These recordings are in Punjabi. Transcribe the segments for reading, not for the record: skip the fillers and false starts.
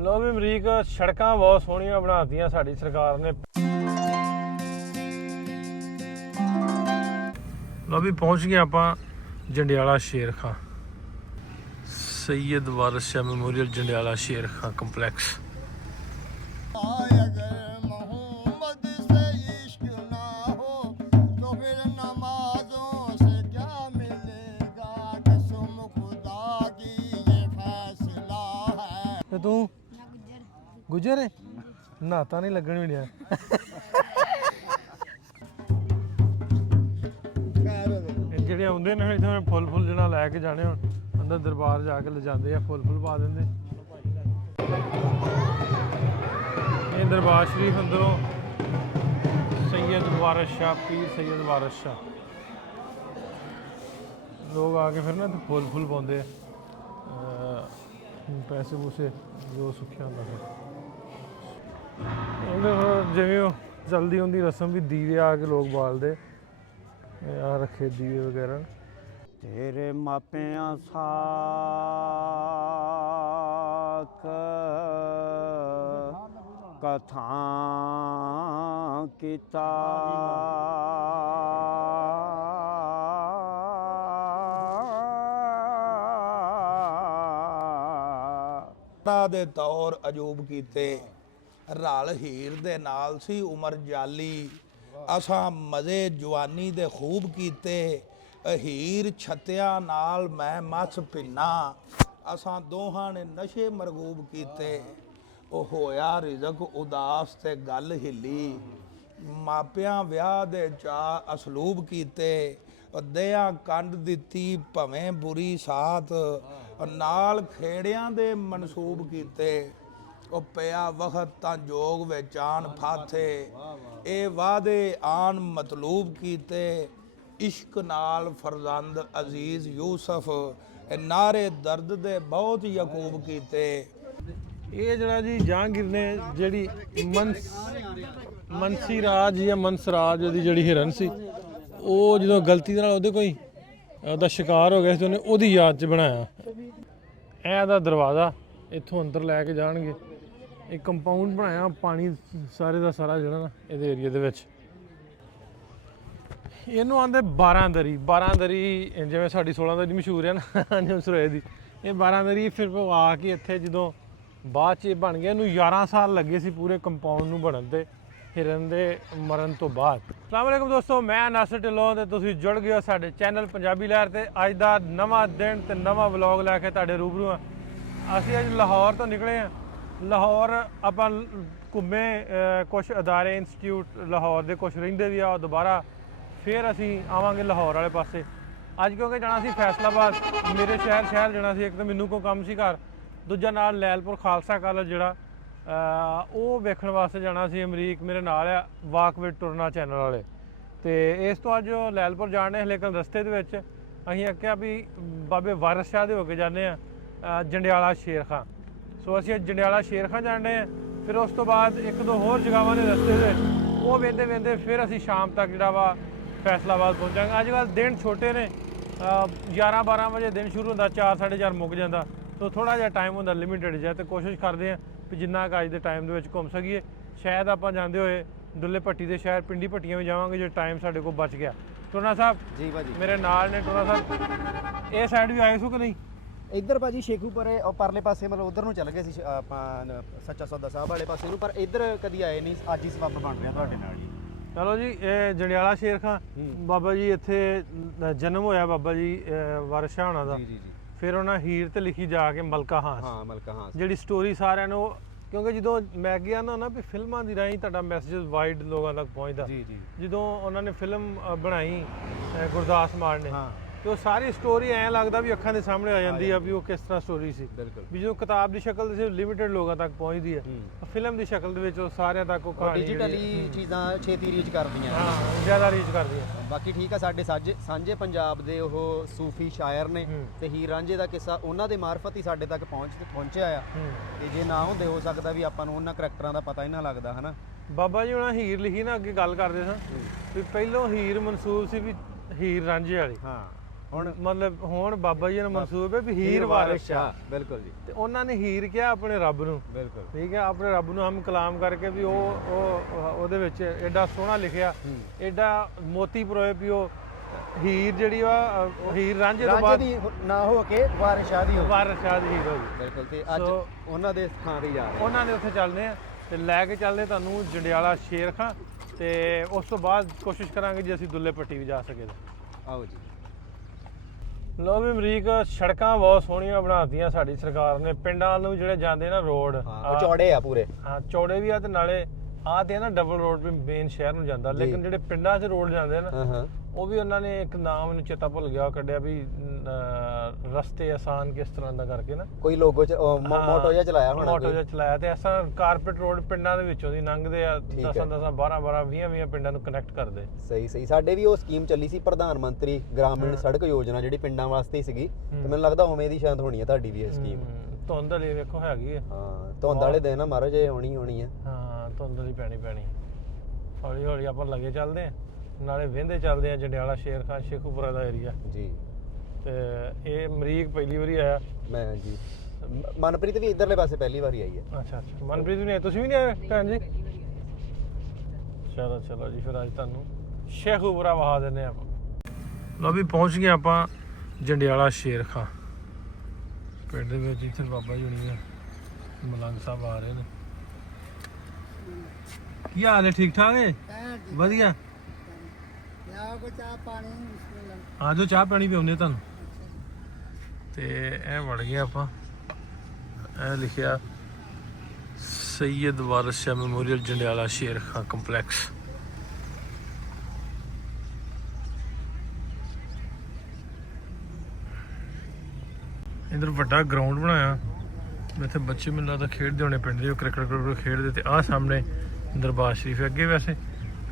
ਲੋ ਵੀ ਅਮਰੀਕ ਸੜਕਾਂ ਬਹੁਤ ਸੋਹਣੀਆਂ ਬਣਾਤੀਆਂ ਸਾਡੀ ਸਰਕਾਰ ਨੇ। ਲੋ ਵੀ ਪਹੁੰਚ ਗਏ ਆਪਾਂ ਜੰਡਿਆਲਾ ਸ਼ੇਰ ਖਾਂ, ਸੈयद वारिस शाह मेमोरियल जंडियाला शेर खां कंप्लेक्स। तू गुजर है नहाता नहीं लगन भी नहीं ਜਿਹੜੇ ਆਉਂਦੇ ਨੇ ਇੱਥੇ ਫੁੱਲ ਜਿਹੜਾ ਲੈ ਕੇ ਜਾਣੇ ਹੁਣ ਅੰਦਰ ਦਰਬਾਰ ਜਾ ਕੇ ਲਿਜਾਂਦੇ ਆ, ਫੁੱਲ ਪਾ ਦਿੰਦੇ। ਇਹ ਦਰਬਾਰ ਸ਼ਰੀਫ ਅੰਦਰੋਂ सैयद वारिस शाह पीर सैयद वारिस शाह लोग आके फिर ना फुੱਲ पाਉਂਦੇ ਆ, ਪੈਸੇ ਪੂਸੇ ਜੋ ਸੁੱਖਿਆ ਹੁੰਦਾ ਫਿਰ ਜਿਵੇਂ ਉਹ ਜਲਦੀ ਹੁੰਦੀ ਰਸਮ ਵੀ ਦੀਵੇ ਆ ਕੇ ਲੋਕ ਬਾਲਦੇ ਆ, ਰੱਖੇ ਦੀਵੇ ਵਗੈਰਾ। ਤੇਰੇ ਮਾਪਿਆਂ ਸਾਕ ਕਥਾ ਕੀਤਾ ਦੇ ਤੌਰ ਅਜੂਬ ਕੀਤੇ, ਰਲ ਹੀਰ ਦੇ ਨਾਲ ਸੀ ਉਮਰ ਜਾਲੀ, ਅਸਾਂ ਮਜ਼ੇ ਜਵਾਨੀ ਦੇ ਖੂਬ ਕੀਤੇ, ਹੀਰ ਛੱਤਿਆਂ ਨਾਲ ਮੈਂ ਮੱਸ ਪਿੰਨਾ, ਅਸਾਂ ਦੋਹਾਂ ਨੇ ਨਸ਼ੇ ਮਰਗੂਬ ਕੀਤੇ। ਉਹ ਹੋਇਆ ਰਿਜ਼ਕ ਉਦਾਸ ਤੇ ਗੱਲ ਹਿੱਲੀ, ਮਾਪਿਆਂ ਵਿਆਹ ਦੇ ਚਾਅ ਅਸਲੂਬ ਕੀਤੇ, ਦਿਆਂ ਕੰਡ ਦਿੱਤੀ ਭਵੇਂ ਬੁਰੀ ਸਾਥ, ਨਾਲ ਖੇੜਿਆਂ ਦੇ ਮਨਸੂਬ ਕੀਤੇ। ਉਹ ਪਿਆ ਵਕਤ ਤਾਂ ਜੋਗ ਵਿੱਚ ਆਣ ਫਾਥੇ, ਇਹ ਵਾਅਦੇ ਆਣ ਮਤਲੂਬ ਕੀਤੇ, ਇਸ਼ਕ ਨਾਲ ਫਰਜ਼ੰਦ ਅਜ਼ੀਜ਼ ਯੂਸਫ, ਨਾਰੇ ਦਰਦ ਦੇ ਬਹੁਤ ਯਕੂਬ ਕੀਤੇ। ਇਹ ਜਿਹੜਾ ਜੀ ਜਹਾਂਗੀਰ ਨੇ ਜਿਹੜੀ ਮਨਸੀ ਰਾਜ ਜਾਂ ਮਨਸਰਾਜ ਦੀ ਜਿਹੜੀ ਹਿਰਨ ਸੀ, ਉਹ ਜਦੋਂ ਗਲਤੀ ਦੇ ਨਾਲ ਉਹਦੇ ਕੋਈ ਉਹਦਾ ਸ਼ਿਕਾਰ ਹੋ ਗਿਆ ਸੀ, ਉਹਨੇ ਉਹਦੀ ਯਾਦ 'ਚ ਬਣਾਇਆ। ਇਹ ਦਾ ਦਰਵਾਜ਼ਾ ਇੱਥੋਂ ਅੰਦਰ ਲੈ ਕੇ ਜਾਣਗੇ, ਇੱਕ ਕੰਪਾਊਂਡ ਬਣਾਇਆ, ਪਾਣੀ ਸਾਰੇ ਦਾ ਸਾਰਾ ਜਿਹੜਾ ਨਾ ਇਹਦੇ ਏਰੀਏ ਦੇ ਵਿੱਚ। ਇਹਨੂੰ ਆਂਦੇ 12 ਦਰੀ, ਜਿਵੇਂ ਸਾਡੀ 16 ਦਰੀ ਮਸ਼ਹੂਰ ਹੈ ਨਾ ਸਰੋਏ ਦੀ, ਇਹ 12 ਦਰੀ ਫਿਰ ਆ ਕੇ ਇੱਥੇ ਜਦੋਂ ਬਾਅਦ 'ਚ ਇਹ ਬਣ ਗਿਆ। ਇਹਨੂੰ 11 ਸਾਲ ਲੱਗੇ ਸੀ ਪੂਰੇ ਕੰਪਾਊਂਡ ਨੂੰ ਬਣਨ ਤੇ, ਹਿਰਨ ਦੇ ਮਰਨ ਤੋਂ ਬਾਅਦ। ਅਸਲਾਮ ਵਾਲੇਕੁਮ ਦੋਸਤੋ, ਮੈਂ ਨਾਸਰ ਢਿੱਲੋਂ ਤੇ ਤੁਸੀਂ ਜੁੜ ਗਏ ਹੋ ਸਾਡੇ ਚੈਨਲ ਪੰਜਾਬੀ ਲਹਿਰ ਤੇ। ਅੱਜ ਦਾ ਨਵਾਂ ਦਿਨ ਤੇ ਨਵਾਂ ਵਲੌਗ ਲੈ ਕੇ ਤੁਹਾਡੇ ਰੂਬਰੂ ਹਾਂ। ਅਸੀਂ ਅੱਜ ਲਾਹੌਰ ਤੋਂ ਨਿਕਲੇ ਹਾਂ। ਲਾਹੌਰ ਆਪਾਂ ਘੁੰਮੇ, ਕੁਛ ਅਦਾਰੇ ਇੰਸਟੀਚਿਊਟ ਲਾਹੌਰ ਦੇ ਕੁਛ ਰਹਿੰਦੇ ਵੀ ਆ, ਦੁਬਾਰਾ ਫਿਰ ਅਸੀਂ ਆਵਾਂਗੇ ਲਾਹੌਰ ਵਾਲੇ ਪਾਸੇ। ਅੱਜ ਕਿਉਂਕਿ ਜਾਣਾ ਸੀ ਫੈਸਲਾਬਾਦ, ਮੇਰੇ ਸ਼ਹਿਰ ਜਾਣਾ ਸੀ। ਇੱਕ ਤਾਂ ਮੈਨੂੰ ਕੋਈ ਕੰਮ ਸੀ ਘਰ, ਦੂਜਾ ਨਾਲ ਲੈਲਪੁਰ ਖਾਲਸਾ ਕਾਲਜ ਜਿਹੜਾ ਉਹ ਵੇਖਣ ਵਾਸਤੇ ਜਾਣਾ ਸੀ। ਅਮਰੀਕ ਮੇਰੇ ਨਾਲ ਆ, ਵਾਕ ਵਿਦ ਟੁਰਨਾ ਚੈਨਲ ਵਾਲੇ। ਤੇ ਇਸ ਤੋਂ ਅੱਜ ਲੈਲਪੁਰ ਜਾਣੇ, ਲੇਕਿਨ ਰਸਤੇ ਦੇ ਵਿੱਚ ਅਸੀਂ ਆਖਿਆ ਵੀ ਬਾਬੇ ਵਾਰਿਸ ਸ਼ਾਹ ਦੇ ਹੋ ਕੇ ਜਾਂਦੇ ਆ ਜੰਡਿਆਲਾ ਸ਼ੇਰ ਖਾਂ। ਸੋ ਅਸੀਂ ਜੰਡਿਆਲਾ ਸ਼ੇਰ ਖਾਂ ਜਾਣੇ ਆ, ਫਿਰ ਉਸ ਤੋਂ ਬਾਅਦ ਇੱਕ ਦੋ ਹੋਰ ਜਗ੍ਹਾਵਾਂ ਨੇ ਰਸਤੇ ਦੇ, ਉਹ ਵੇਂਦੇ ਫਿਰ ਅਸੀਂ ਸ਼ਾਮ ਤੱਕ ਜਿਹੜਾ ਵਾ ਫੈਸਲਾਬਾਦ ਪਹੁੰਚਾਂਗੇ। ਅੱਜ ਕੱਲ੍ਹ ਦਿਨ ਛੋਟੇ ਨੇ, 11-12 ਵਜੇ ਦਿਨ ਸ਼ੁਰੂ ਹੁੰਦਾ, 4-4:30 ਮੁੱਕ ਜਾਂਦਾ। ਸੋ ਥੋੜ੍ਹਾ ਜਿਹਾ ਟਾਈਮ ਹੁੰਦਾ ਲਿਮਿਟਡ ਜਿਹਾ, ਤੇ ਕੋਸ਼ਿਸ਼ ਕਰਦੇ ਹਾਂ ਵੀ ਜਿੰਨਾ ਕੁ ਅੱਜ ਦੇ ਟਾਈਮ ਦੇ ਵਿੱਚ ਘੁੰਮ ਸਕੀਏ। ਸ਼ਾਇਦ ਆਪਾਂ ਜਾਂਦੇ ਹੋਏ ਦੁੱਲੇ ਭੱਟੀ ਦੇ ਸ਼ਹਿਰ ਪਿੰਡੀ ਭੱਟੀਆਂ ਵੀ ਜਾਵਾਂਗੇ ਜੇ ਟਾਈਮ ਸਾਡੇ ਕੋਲ ਬਚ ਗਿਆ। ਟੁਰਨਾ ਸਾਹਿਬ ਜੀ ਭਾਜੀ ਮੇਰੇ ਨਾਲ ਨੇ। ਟੁਰਨਾ ਸਾਹਿਬ ਇਹ ਸਾਈਡ ਵੀ ਆਏ ਸੋ ਕਿ ਨਹੀਂ? ਇੱਧਰ ਭਾਜੀ ਸ਼ੇਖੂਪੁਰੇ ਉਹ ਪਰਲੇ ਪਾਸੇ, ਮਤਲਬ ਉਧਰ ਨੂੰ ਚੱਲ ਗਏ ਸੀ ਆਪਾਂ ਸੱਚਾ ਸੌਦਾ ਸਾਹਿਬ ਵਾਲੇ ਪਾਸੇ ਨੂੰ, ਪਰ ਇੱਧਰ ਕਦੀ ਆਏ ਨਹੀਂ। ਅੱਜ ਹੀ ਸਬੱਬ ਬਣ ਰਿਹਾ ਤੁਹਾਡੇ ਨਾਲ ਜੀ। ਚਲੋ ਜੀ, ਇਹ ਜੰਡਿਆਲਾ ਸ਼ੇਰ ਖਾਂ ਬਾਬਾ ਜੀ ਇੱਥੇ ਜਨਮ ਹੋਇਆ ਬਾਬਾ ਜੀ ਵਾਰਿਸ ਸ਼ਾਹ ਹੋਣਾ ਦਾ। ਫਿਰ ਉਹਨਾਂ ਹੀਰ ਤੇ ਲਿਖੀ ਜਾ ਕੇ ਮਲਕਾ ਹਾਂਸ, ਜਿਹੜੀ ਸਟੋਰੀ ਸਾਰਿਆਂ ਨੂੰ, ਕਿਉਂਕਿ ਜਦੋਂ ਮੈਂ ਗਿਆ ਨਾ ਵੀ ਫਿਲਮਾਂ ਦੀ ਰਾਹੀਂ ਤੁਹਾਡਾ ਮੈਸੇਜ ਵਾਈਡ ਲੋਕਾਂ ਤੱਕ ਪਹੁੰਚਦਾ। ਜਦੋਂ ਉਹਨਾਂ ਨੇ ਫਿਲਮ ਬਣਾਈ ਗੁਰਦਾਸ ਮਾਨ ਨੇ, ਤੇ ਉਹ ਸਾਰੀ ਸਟੋਰੀ ਐਂ ਲੱਗਦਾ ਵੀ ਅੱਖਾਂ ਦੇ ਸਾਹਮਣੇ ਆ ਜਾਂਦੀ ਆ ਵੀ ਉਹ ਕਿਸ ਤਰ੍ਹਾਂ ਸਟੋਰੀ ਸੀ। ਵੀ ਜਦੋਂ ਕਿਤਾਬ ਦੀ ਸ਼ਕਲ ਦੇ ਲਿਮਿਟਡ ਲੋਕਾਂ ਤੱਕ ਪਹੁੰਚਦੀ ਹੈ, ਫਿਲਮ ਦੀ ਸ਼ਕਲ ਦੇ ਵਿੱਚ ਉਹ ਸਾਰਿਆਂ ਤੱਕ ਉਹ ਕਹਾਣੀ ਡਿਜੀਟਲੀ ਚੀਜ਼ਾਂ ਛੇਤੀ ਰੀਚ ਕਰਦੀਆਂ, ਜ਼ਿਆਦਾ ਰੀਚ ਕਰਦੀਆਂ। ਬਾਕੀ ਠੀਕ ਆ, ਸਾਡੇ ਸਾਂਝੇ ਪੰਜਾਬ ਦੇ ਉਹ ਸੂਫੀ ਸ਼ਾਇਰ ਨੇ, ਤੇ ਹੀਰ ਰਾਂਝੇ ਦਾ ਕਿੱਸਾ ਉਹਨਾਂ ਦੇ ਮਾਰਫਤ ਹੀ ਸਾਡੇ ਤੱਕ ਪਹੁੰਚਿਆ ਆ। ਤੇ ਜੇ ਨਾ ਹੁੰਦੇ, ਹੋ ਸਕਦਾ ਵੀ ਆਪਾਂ ਨੂੰ ਉਹਨਾਂ ਕਰੈਕਟਰਾਂ ਦਾ ਪਤਾ ਹੀ ਨਾ ਲੱਗਦਾ, ਹਨਾ। ਬਾਬਾ ਜੀ ਉਹਨਾਂ ਹੀਰ ਲਿਖੀ ਨਾ, ਅੱਗੇ ਗੱਲ ਕਰਦੇ ਸਾਂ ਵੀ ਪਹਿਲੋਂ ਹੀਰ ਮਨਸੂਬ ਸੀ ਵੀ ਹੀਰ ਰਾਂਝੇ ਵਾਲੀ। ਮਤਲਬ ਹੁਣ ਬਾਬਾ ਜੀ ਨੇ ਮਨਸੂਬ ਹੈ ਵੀ ਹੀਰ ਵਾਰਿਸ ਸ਼ਾਹ, ਬਿਲਕੁਲ ਜੀ, ਤੇ ਉਹਨਾਂ ਨੇ ਹੀਰ ਕਿਹਾ ਆਪਣੇ ਰੱਬ ਨੂੰ, ਬਿਲਕੁਲ ਠੀਕ ਹੈ, ਆਪਣੇ ਰੱਬ ਨੂੰ ਹਮ ਕਲਾਮ ਕਰਕੇ ਵੀ ਉਹਦੇ ਵਿੱਚ ਐਡਾ ਸੋਹਣਾ ਲਿਖਿਆ, ਐਡਾ ਮੋਤੀ ਪਰੋਏ ਵੀ ਉਹ ਹੀਰ ਜਿਹੜੀ ਵਾ ਹੀਰ ਰਾਂਝੇ ਤੋਂ ਰਾਂਝੇ ਬਾਅਦ ਦੀ ਨਾ ਹੋ ਕੇ ਵਾਰਿਸ ਸ਼ਾਹ ਦੀ ਹੋ ਵਾਰਿਸ ਸ਼ਾਹ ਦੀ ਹੀਰ ਹੋ ਗਈ। ਬਿਲਕੁਲ, ਤੇ ਅੱਜ ਸੋ ਉਹਨਾਂ ਦੇ ਥਾਂ ਤੇ ਜਾ ਰਹੇ ਉਹਨਾਂ ਨੇ ਉੱਥੇ ਚੱਲਦੇ ਆ ਤੇ ਲੈ ਕੇ ਚੱਲਦੇ ਤੁਹਾਨੂੰ ਜੰਡਿਆਲਾ ਸ਼ੇਰ ਖਾਂ, ਤੇ ਉਸ ਤੋਂ ਬਾਅਦ ਕੋਸ਼ਿਸ਼ ਕਰਾਂਗੇ ਜੇ ਅਸੀਂ ਦੁੱਲੇ ਪੱਟੀ ਵੀ ਜਾ ਸਕੇ ਤਾਂ। ਆਓ ਜੀ। ਲੋ ਵੀ ਅਮਰੀਕ, ਸੜਕਾਂ ਬਹੁਤ ਸੋਹਣੀਆਂ ਬਣਾਤੀਆਂ ਸਾਡੀ ਸਰਕਾਰ ਨੇ, ਪਿੰਡਾਂ ਨੂੰ ਜਿਹੜੇ ਜਾਂਦੇ ਨਾ ਰੋਡ ਉਹ ਚੌੜੇ ਆ ਪੂਰੇ। ਹਾਂ ਚੌੜੇ ਵੀ ਆ, ਤੇ ਨਾਲੇ ਆਹ ਤੇ ਨਾ ਡਬਲ ਰੋਡ ਵੀ ਮੇਨ ਸ਼ਹਿਰ ਨੂੰ ਜਾਂਦਾ, ਲੇਕਿਨ ਜਿਹੜੇ ਪਿੰਡਾਂ 'ਚ ਰੋਡ ਜਾਂਦੇ ਆ ਨਾ, ਹਾਂ ਉਹ ਵੀ ਉਹਨਾਂ ਨੇ ਇੱਕ ਨਾਮ ਮੈਨੂੰ ਚੇਤਾ ਭੁੱਲ ਗਿਆ ਕੱਢਿਆ ਵੀ ਰਸਤੇ ਆਸਾਨ ਕਿਸ ਤਰ੍ਹਾਂ ਦਾ ਕਰਕੇ ਨਾ, ਕੋਈ ਲੋਗੋ ਚ ਮੋਟੋ ਜਿਹਾ ਚਲਾਇਆ ਹੋਣਾ, ਮੋਟੋ ਜਿਹਾ ਚਲਾਇਆ, ਤੇ ਐਸਾ ਕਾਰਪੇਟ ਰੋਡ ਪਿੰਡਾਂ ਦੇ ਵਿੱਚੋਂ ਦੀ ਲੰਘਦੇ ਆ, 10 12 20 ਪਿੰਡਾਂ ਨੂੰ ਕਨੈਕਟ ਕਰਦੇ। ਸਹੀ ਸਾਡੇ ਵੀ ਉਹ ਸਕੀਮ ਚੱਲੀ ਸੀ ਪ੍ਰਧਾਨ ਮੰਤਰੀ ਗ੍ਰਾਮੀਣ ਸੜਕ ਯੋਜਨਾ, ਜਿਹੜੀ ਪਿੰਡਾਂ ਵਾਸਤੇ ਹੀ ਸੀਗੀ, ਤੇ ਮੈਨੂੰ ਲੱਗਦਾ ਉਵੇਂ ਦੀ ਸ਼ਾਇਦ ਹੋਣੀ ਹੈ ਤੁਹਾਡੀ ਵੀ ਇਹ ਸਕੀਮ। ਧੁੰਦ ਵਾਲੀ ਵੇਖੋ ਹੈਗੀ ਆ, ਹਾਂ ਧੁੰਦ ਵਾਲੇ ਦਿਨ ਨਾ ਮਹਾਰਾਜ ਇਹ ਹੋਣੀ ਆ। ਹਾਂ ਧੁੰਦ ਵਾਲੀ ਪੈਣੀ। ਹੌਲੀ ਹੌਲੀ ਆਪਾਂ ਲੱਗੇ ਚੱਲਦੇ ਆ, ਨਾਲੇ ਵਹਿੰਦੇ ਚੱਲਦੇ ਆ ਜੰਡਿਆਲਾ ਸ਼ੇਰ ਖਾਂ ਸ਼ੇਖੂਪੁਰਾ ਦਾ ਏਰੀਆ ਜੀ। ਤੇ ਇਹ ਅਮਰੀਕ ਪਹਿਲੀ ਵਾਰੀ ਆਇਆ। ਮੈਂ ਜੀ ਮਨਪ੍ਰੀਤ ਵੀ ਇਧਰਲੇ ਪਾਸੇ ਪਹਿਲੀ ਵਾਰੀ ਆਈ ਹੈ। ਅੱਛਾ ਮਨਪ੍ਰੀਤ ਵੀ ਨਹੀਂ ਆਏ, ਤੁਸੀਂ ਵੀ ਨਹੀਂ ਆਏ ਭੈਣ ਜੀ? ਚਲੋ ਜੀ, ਫਿਰ ਅੱਜ ਤੁਹਾਨੂੰ ਸ਼ੇਖੂਪੁਰਾ ਵਹਾ ਦਿੰਦੇ ਆਪਾਂ। ਲਓ ਵੀ ਪਹੁੰਚ ਗਏ ਆਪਾਂ ਜੰਡਿਆਲਾ ਸ਼ੇਰ ਖਾਂ ਪਿੰਡ ਦੇ ਵਿੱਚ। ਇੱਥੇ ਬਾਬਾ ਜੀ ਹੁਣੀ ਆ, ਮਲੰਗ ਸਾਹਿਬ ਆ ਰਹੇ ਨੇ। ਕੀ ਹਾਲ ਹੈ? ਠੀਕ ਠਾਕ ਹੈ? ਵਧੀਆ। ਆ ਜਾਓ ਚਾਹ ਪਾਣੀ ਪਿਆਉਂਦੇ ਤੁਹਾਨੂੰ। ਤੇ ਇਹ ਵੜ ਗਏ ਆਪਾਂ, ਇਹ ਲਿਖਿਆ ਸੈਯਦ ਵਾਰਿਸ ਸ਼ਾਹ ਮੈਮੋਰੀਅਲ ਜੰਡਿਆਲਾ ਸ਼ੇਰ ਖਾਂ ਕੰਪਲੈਕਸ। ਇਧਰ ਵੱਡਾ ਗਰਾਊਂਡ ਬਣਾਇਆ, ਇੱਥੇ ਬੱਚੇ ਮੈਨੂੰ ਲੱਗਦਾ ਖੇਡਦੇ ਹੋਣੇ ਪਿੰਡ ਦੇ, ਕ੍ਰਿਕਟ ਖੇਡਦੇ। ਤੇ ਆਹ ਸਾਹਮਣੇ ਦਰਬਾਰ ਸ਼ਰੀਫ ਅੱਗੇ, ਵੈਸੇ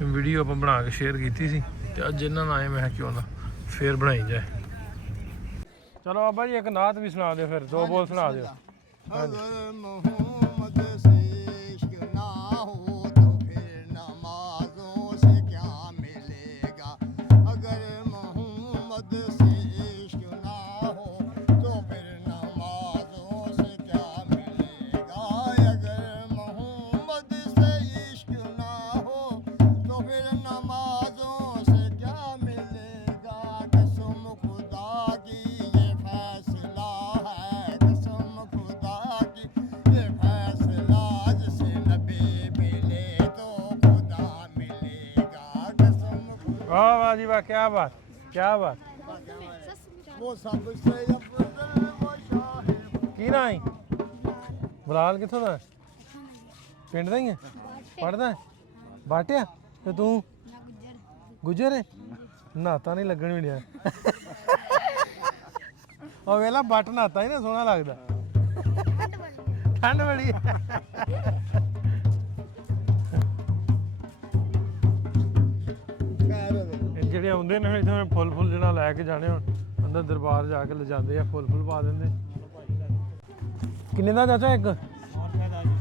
ਵੀਡੀਓ ਆਪਾਂ ਬਣਾ ਕੇ ਸ਼ੇਅਰ ਕੀਤੀ ਸੀ, ਤੇ ਅੱਜ ਇਹਨਾਂ ਨਾਲ ਆਏ, ਮੈਂ ਕਿਹਾ ਕਿਉਂ ਨਾ ਫੇਰ ਬਣਾਈ ਜਾਏ। ਚਲੋ ਬਾਬਾ ਜੀ ਇੱਕ ਨਾਤ ਵੀ ਸੁਣਾ ਦਿਓ, ਫਿਰ 2 ਬੋਲ ਸੁਣਾ ਦਿਓ। वाह जी वाह, क्या बात ਕੀ ਨਾਂ ਹੈ? ਬਲਾਲ ਕਿੱਥੋਂ ਦਾ? ਪਿੰਡ ਦਾ ਹੀ ਹੈ? ਪੜਦਾ ਬਾਟਿਆ? ਤੇ ਤੂੰ ਗੁੱਜਰ ਹੈ? ਨਾਤਾ ਨਹੀਂ ਲੱਗਣ ਵੀ ਡਿਆ। ਉਹ ਵੇਲਾ ਬੱਟ ਨਾਤਾ ਹੀ ਨਾ ਸੋਹਣਾ ਲੱਗਦਾ। ਠੰਡ ਬੜੀ ਜਿਹੜੇ ਆਉਂਦੇ ਨੇ ਇੱਥੇ ਫੁੱਲ ਜਿਹੜਾ ਲੈ ਕੇ ਜਾਣੇ, ਹੁਣ ਅੰਦਰ ਦਰਬਾਰ ਜਾ ਕੇ ਲਿਜਾਂਦੇ ਆ, ਫੁੱਲ ਪਾ ਦਿੰਦੇ। ਕਿੰਨੇ ਦਾ ਚਾਚਾ? ਇੱਕ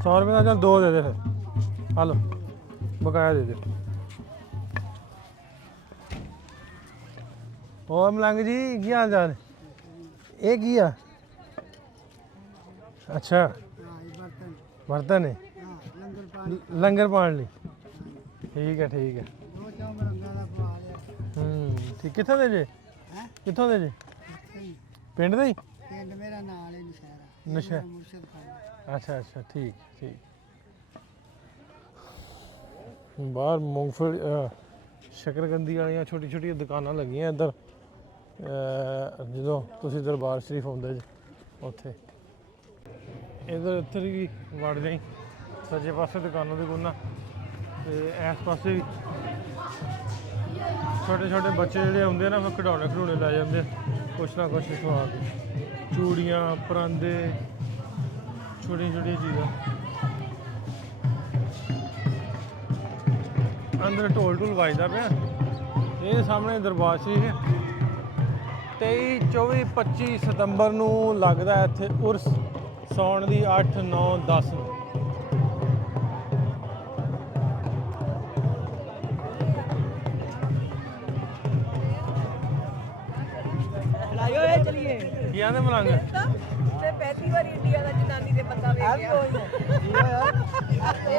100 ਰੁਪਏ ਦਾ। ਚੱਲ 2 ਦੇ ਦੇ ਫਿਰ, ਆ ਲਓ ਬਕਾਇਆ ਦੇ ਦੇ। ਹੋਰ ਮਲੰਗ ਜੀ ਕੀ ਹਾਲ ਚਾਲ? ਇਹ ਕੀ ਆ? ਅੱਛਾ ਬਰਤਨ ਹੈ, ਲੰਗਰ ਪਾਣ ਲਈ। ਠੀਕ ਹੈ ਠੀਕ ਕਿੱਥੋਂ ਦੇ ਜੇ? ਕਿੱਥੋਂ ਦੇ ਜੇ? ਪਿੰਡ ਦੇ ਹੀ? ਪਿੰਡ ਮੇਰਾ ਨਾਲ ਹੀ ਨਸ਼ਹਿਰਾ। ਅੱਛਾ ਠੀਕ ਬਾਹਰ ਮੂੰਗਫਲੀ ਸ਼ਕਰਕੰਦੀ ਵਾਲੀਆਂ ਛੋਟੀਆਂ ਦੁਕਾਨਾਂ ਲੱਗੀਆਂ ਇੱਧਰ, ਜਦੋਂ ਤੁਸੀਂ ਦਰਬਾਰ ਸ਼ਰੀਫ ਆਉਂਦੇ ਜੇ ਉੱਥੇ। ਇੱਧਰ ਵੀ ਵੜ ਜਾਈ, ਸੱਜੇ ਪਾਸੇ ਦੁਕਾਨਾਂ ਤੇ ਇਸ ਪਾਸੇ ਵੀ ਛੋਟੇ ਬੱਚੇ ਜਿਹੜੇ ਆਉਂਦੇ ਨਾ, ਖਿਡੌਣੇ ਲੈ ਜਾਂਦੇ, ਕੁਛ ਨਾ ਕੁਛ ਖਵਾ ਕੇ। ਚੂੜੀਆਂ, ਪਰਾਂਦੇ, ਛੋਟੀਆਂ ਚੀਜ਼ਾਂ। ਅੰਦਰ ਢੋਲ ਵੱਜਦਾ ਪਿਆ। ਇਹ ਸਾਹਮਣੇ ਦਰਬਾਰ ਸ਼ਰੀਫ ਹੈ। 23, 24, 25 ਸਤੰਬਰ ਨੂੰ ਲੱਗਦਾ ਇੱਥੇ ਉਰਸ, ਸਾਉਣ ਦੀ 8, 9, 10 ਨੂੰ। ਕੀ ਆਂਦੇ ਮਲੰਗ? ਤੇ ਪਹਿਲੀ ਵਾਰ ਇੰਡੀਆ ਦਾ ਜਨਾਨੀ ਦੇ ਬੰਦਾ ਵੇਖਿਆ ਇਹ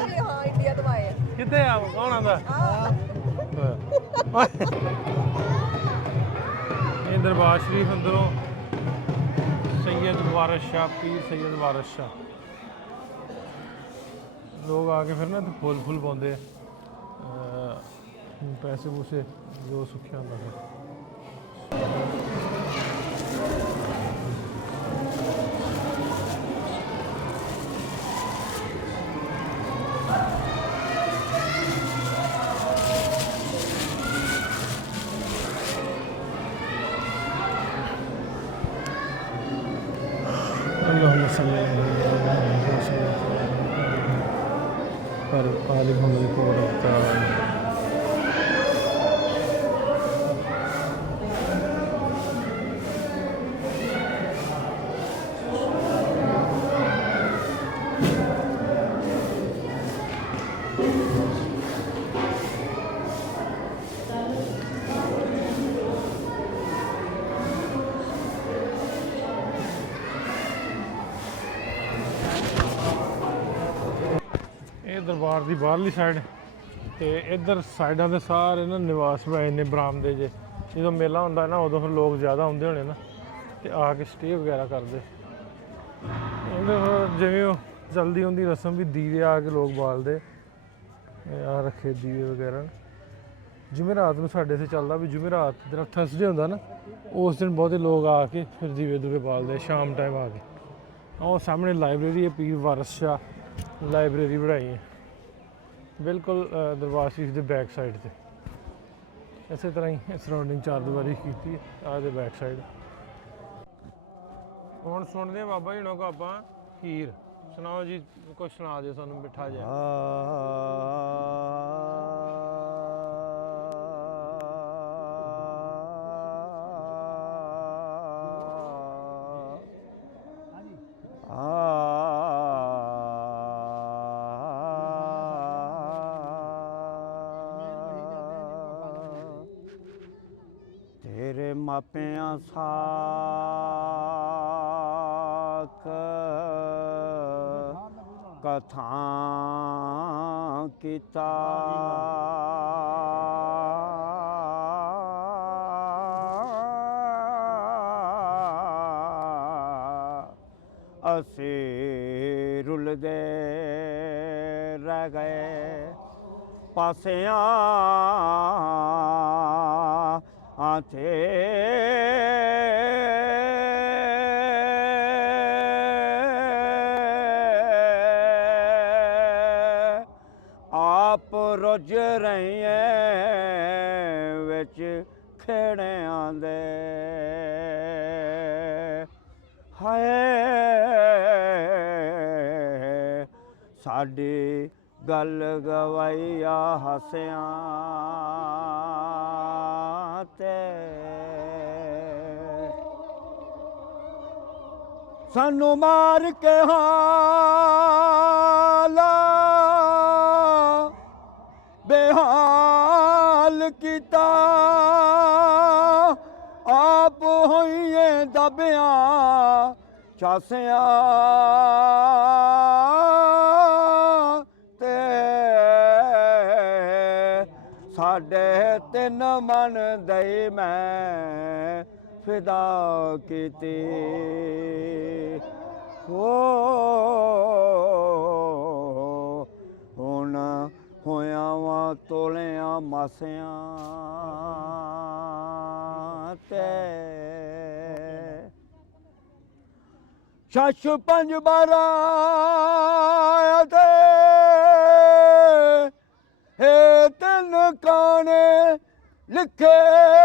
ਵੀ ਹਾਂ ਇੰਡੀਆ ਤੋਂ ਆਏ ਆ ਕਿੱਥੇ ਆ ਕੌਣ ਆਂਦਾ? ਇਹ ਦਰਬਾਰ ਸ਼ਰੀਫ ਅੰਦਰੋਂ ਸੈयद वारिस शाह पीर सैयद वारिस शाह लोग आके फिर ना फुल फुल पाते पैसे पूसे जो सुखिया होंदा फिर اللهم صل على محمد ਇਹ ਦਰਬਾਰ ਦੀ ਬਾਹਰਲੀ ਸਾਈਡ ਤੇ ਇੱਧਰ ਸਾਈਡਾਂ ਦੇ ਸਾਰੇ ਨਾ ਨਿਵਾਸ ਬਣਾਏ ਨੇ ਬਰਾਮਦੇ ਜੇ ਜਦੋਂ ਮੇਲਾ ਹੁੰਦਾ ਨਾ ਉਦੋਂ ਫਿਰ ਲੋਕ ਜ਼ਿਆਦਾ ਆਉਂਦੇ ਹੋਣੇ ਨਾ ਤੇ ਆ ਕੇ ਸਟੇ ਵਗੈਰਾ ਕਰਦੇ ਉਹਦੇ ਫਿਰ ਜਿਵੇਂ ਉਹ ਜਲਦੀ ਹੁੰਦੀ ਰਸਮ ਵੀ ਦੀਵੇ ਆ ਕੇ ਲੋਕ ਬਾਲਦੇ ਆ ਰੱਖੇ ਦੀਵੇ ਵਗੈਰਾ ਜੁਮੇਰਾਤ ਨੂੰ ਸਾਡੇ ਇੱਥੇ ਚੱਲਦਾ ਵੀ ਜੁਮੇਰਾਤ ਜਿਹੜਾ ਥਰਸਡੇ ਹੁੰਦਾ ਨਾ ਉਸ ਦਿਨ ਬਹੁਤੇ ਲੋਕ ਆ ਕੇ ਫਿਰ ਦੀਵੇ ਦੂਵੇ ਬਾਲਦੇ ਸ਼ਾਮ ਟਾਈਮ ਆ ਕੇ ਉਹ ਸਾਹਮਣੇ ਲਾਇਬ੍ਰੇਰੀ ਹੈ ਪੀਰ ਵਾਰਿਸ ਸ਼ਾਹ ਲਾਇਬ੍ਰੇਰੀ ਬਣਾਈ ਹੈ ਬਿਲਕੁਲ ਦਰਬਾਰ ਸ਼ਰੀਫ ਦੇ ਬੈਕ ਸਾਈਡ ਤੇ ਇਸੇ ਤਰ੍ਹਾਂ ਹੀ ਸਰਾਊਂਡਿੰਗ ਚਾਰ ਦੀਵਾਰੀ ਕੀਤੀ ਆ ਦੇ ਬੈਕ ਸਾਈਡ ਹੁਣ ਸੁਣਦੇ ਬਾਬਾ ਜੀ ਕੋ ਆਪਾਂ ਹੀਰ ਸੁਣਾਓ ਜੀ ਕੁਛ ਸੁਣਾ ਦਿਓ ਸਾਨੂੰ ਮਿੱਠਾ ਜਿਹਾ ਤੇਰੇ ਮਾਪਿਆਂ ਸਾਕ ਕਥਾ ਕੀਤਾ ਅਸੀਂ ਰੁਲਦੇ ਰਹਿ ਗਏ ਪਾਸਿਆਂ ਆਥੇ ਆਪ ਰੁੱਝ ਰਹੇ ਵਿੱਚ ਖੇੜਿਆਂ ਦੇ ਹਾਏ ਸਾਡੀ ਗੱਲ ਗਵਾਈਆ ਹੱਸਿਆਂ ਤੇ ਸਾਨੂੰ ਮਾਰ ਕੇ ਹਾਲਾ ਬੇਹਾਲ ਕੀਤਾ ਆਪ ਹੋਈਏ ਦਬਿਆਂ ਚਾਸਿਆਂ ਤੇ ਸਾਡੇ ਤਿੰਨ ਮਨ ਦਈ ਮੈਂ ਫਿਦਾ ਕੀਤੀ ਹੋ ਹੁਣ ਹੋਇਆ ਵਾ ਤੋਲਿਆਂ ਮਾਸਿਆਂ ਤੇ ਛੱਛ ਪੰਜ ਬਾਰਾਂ ਤੇ ਏ ਤਿੰਨ ਕਾਣੇ ਲਿਖੇ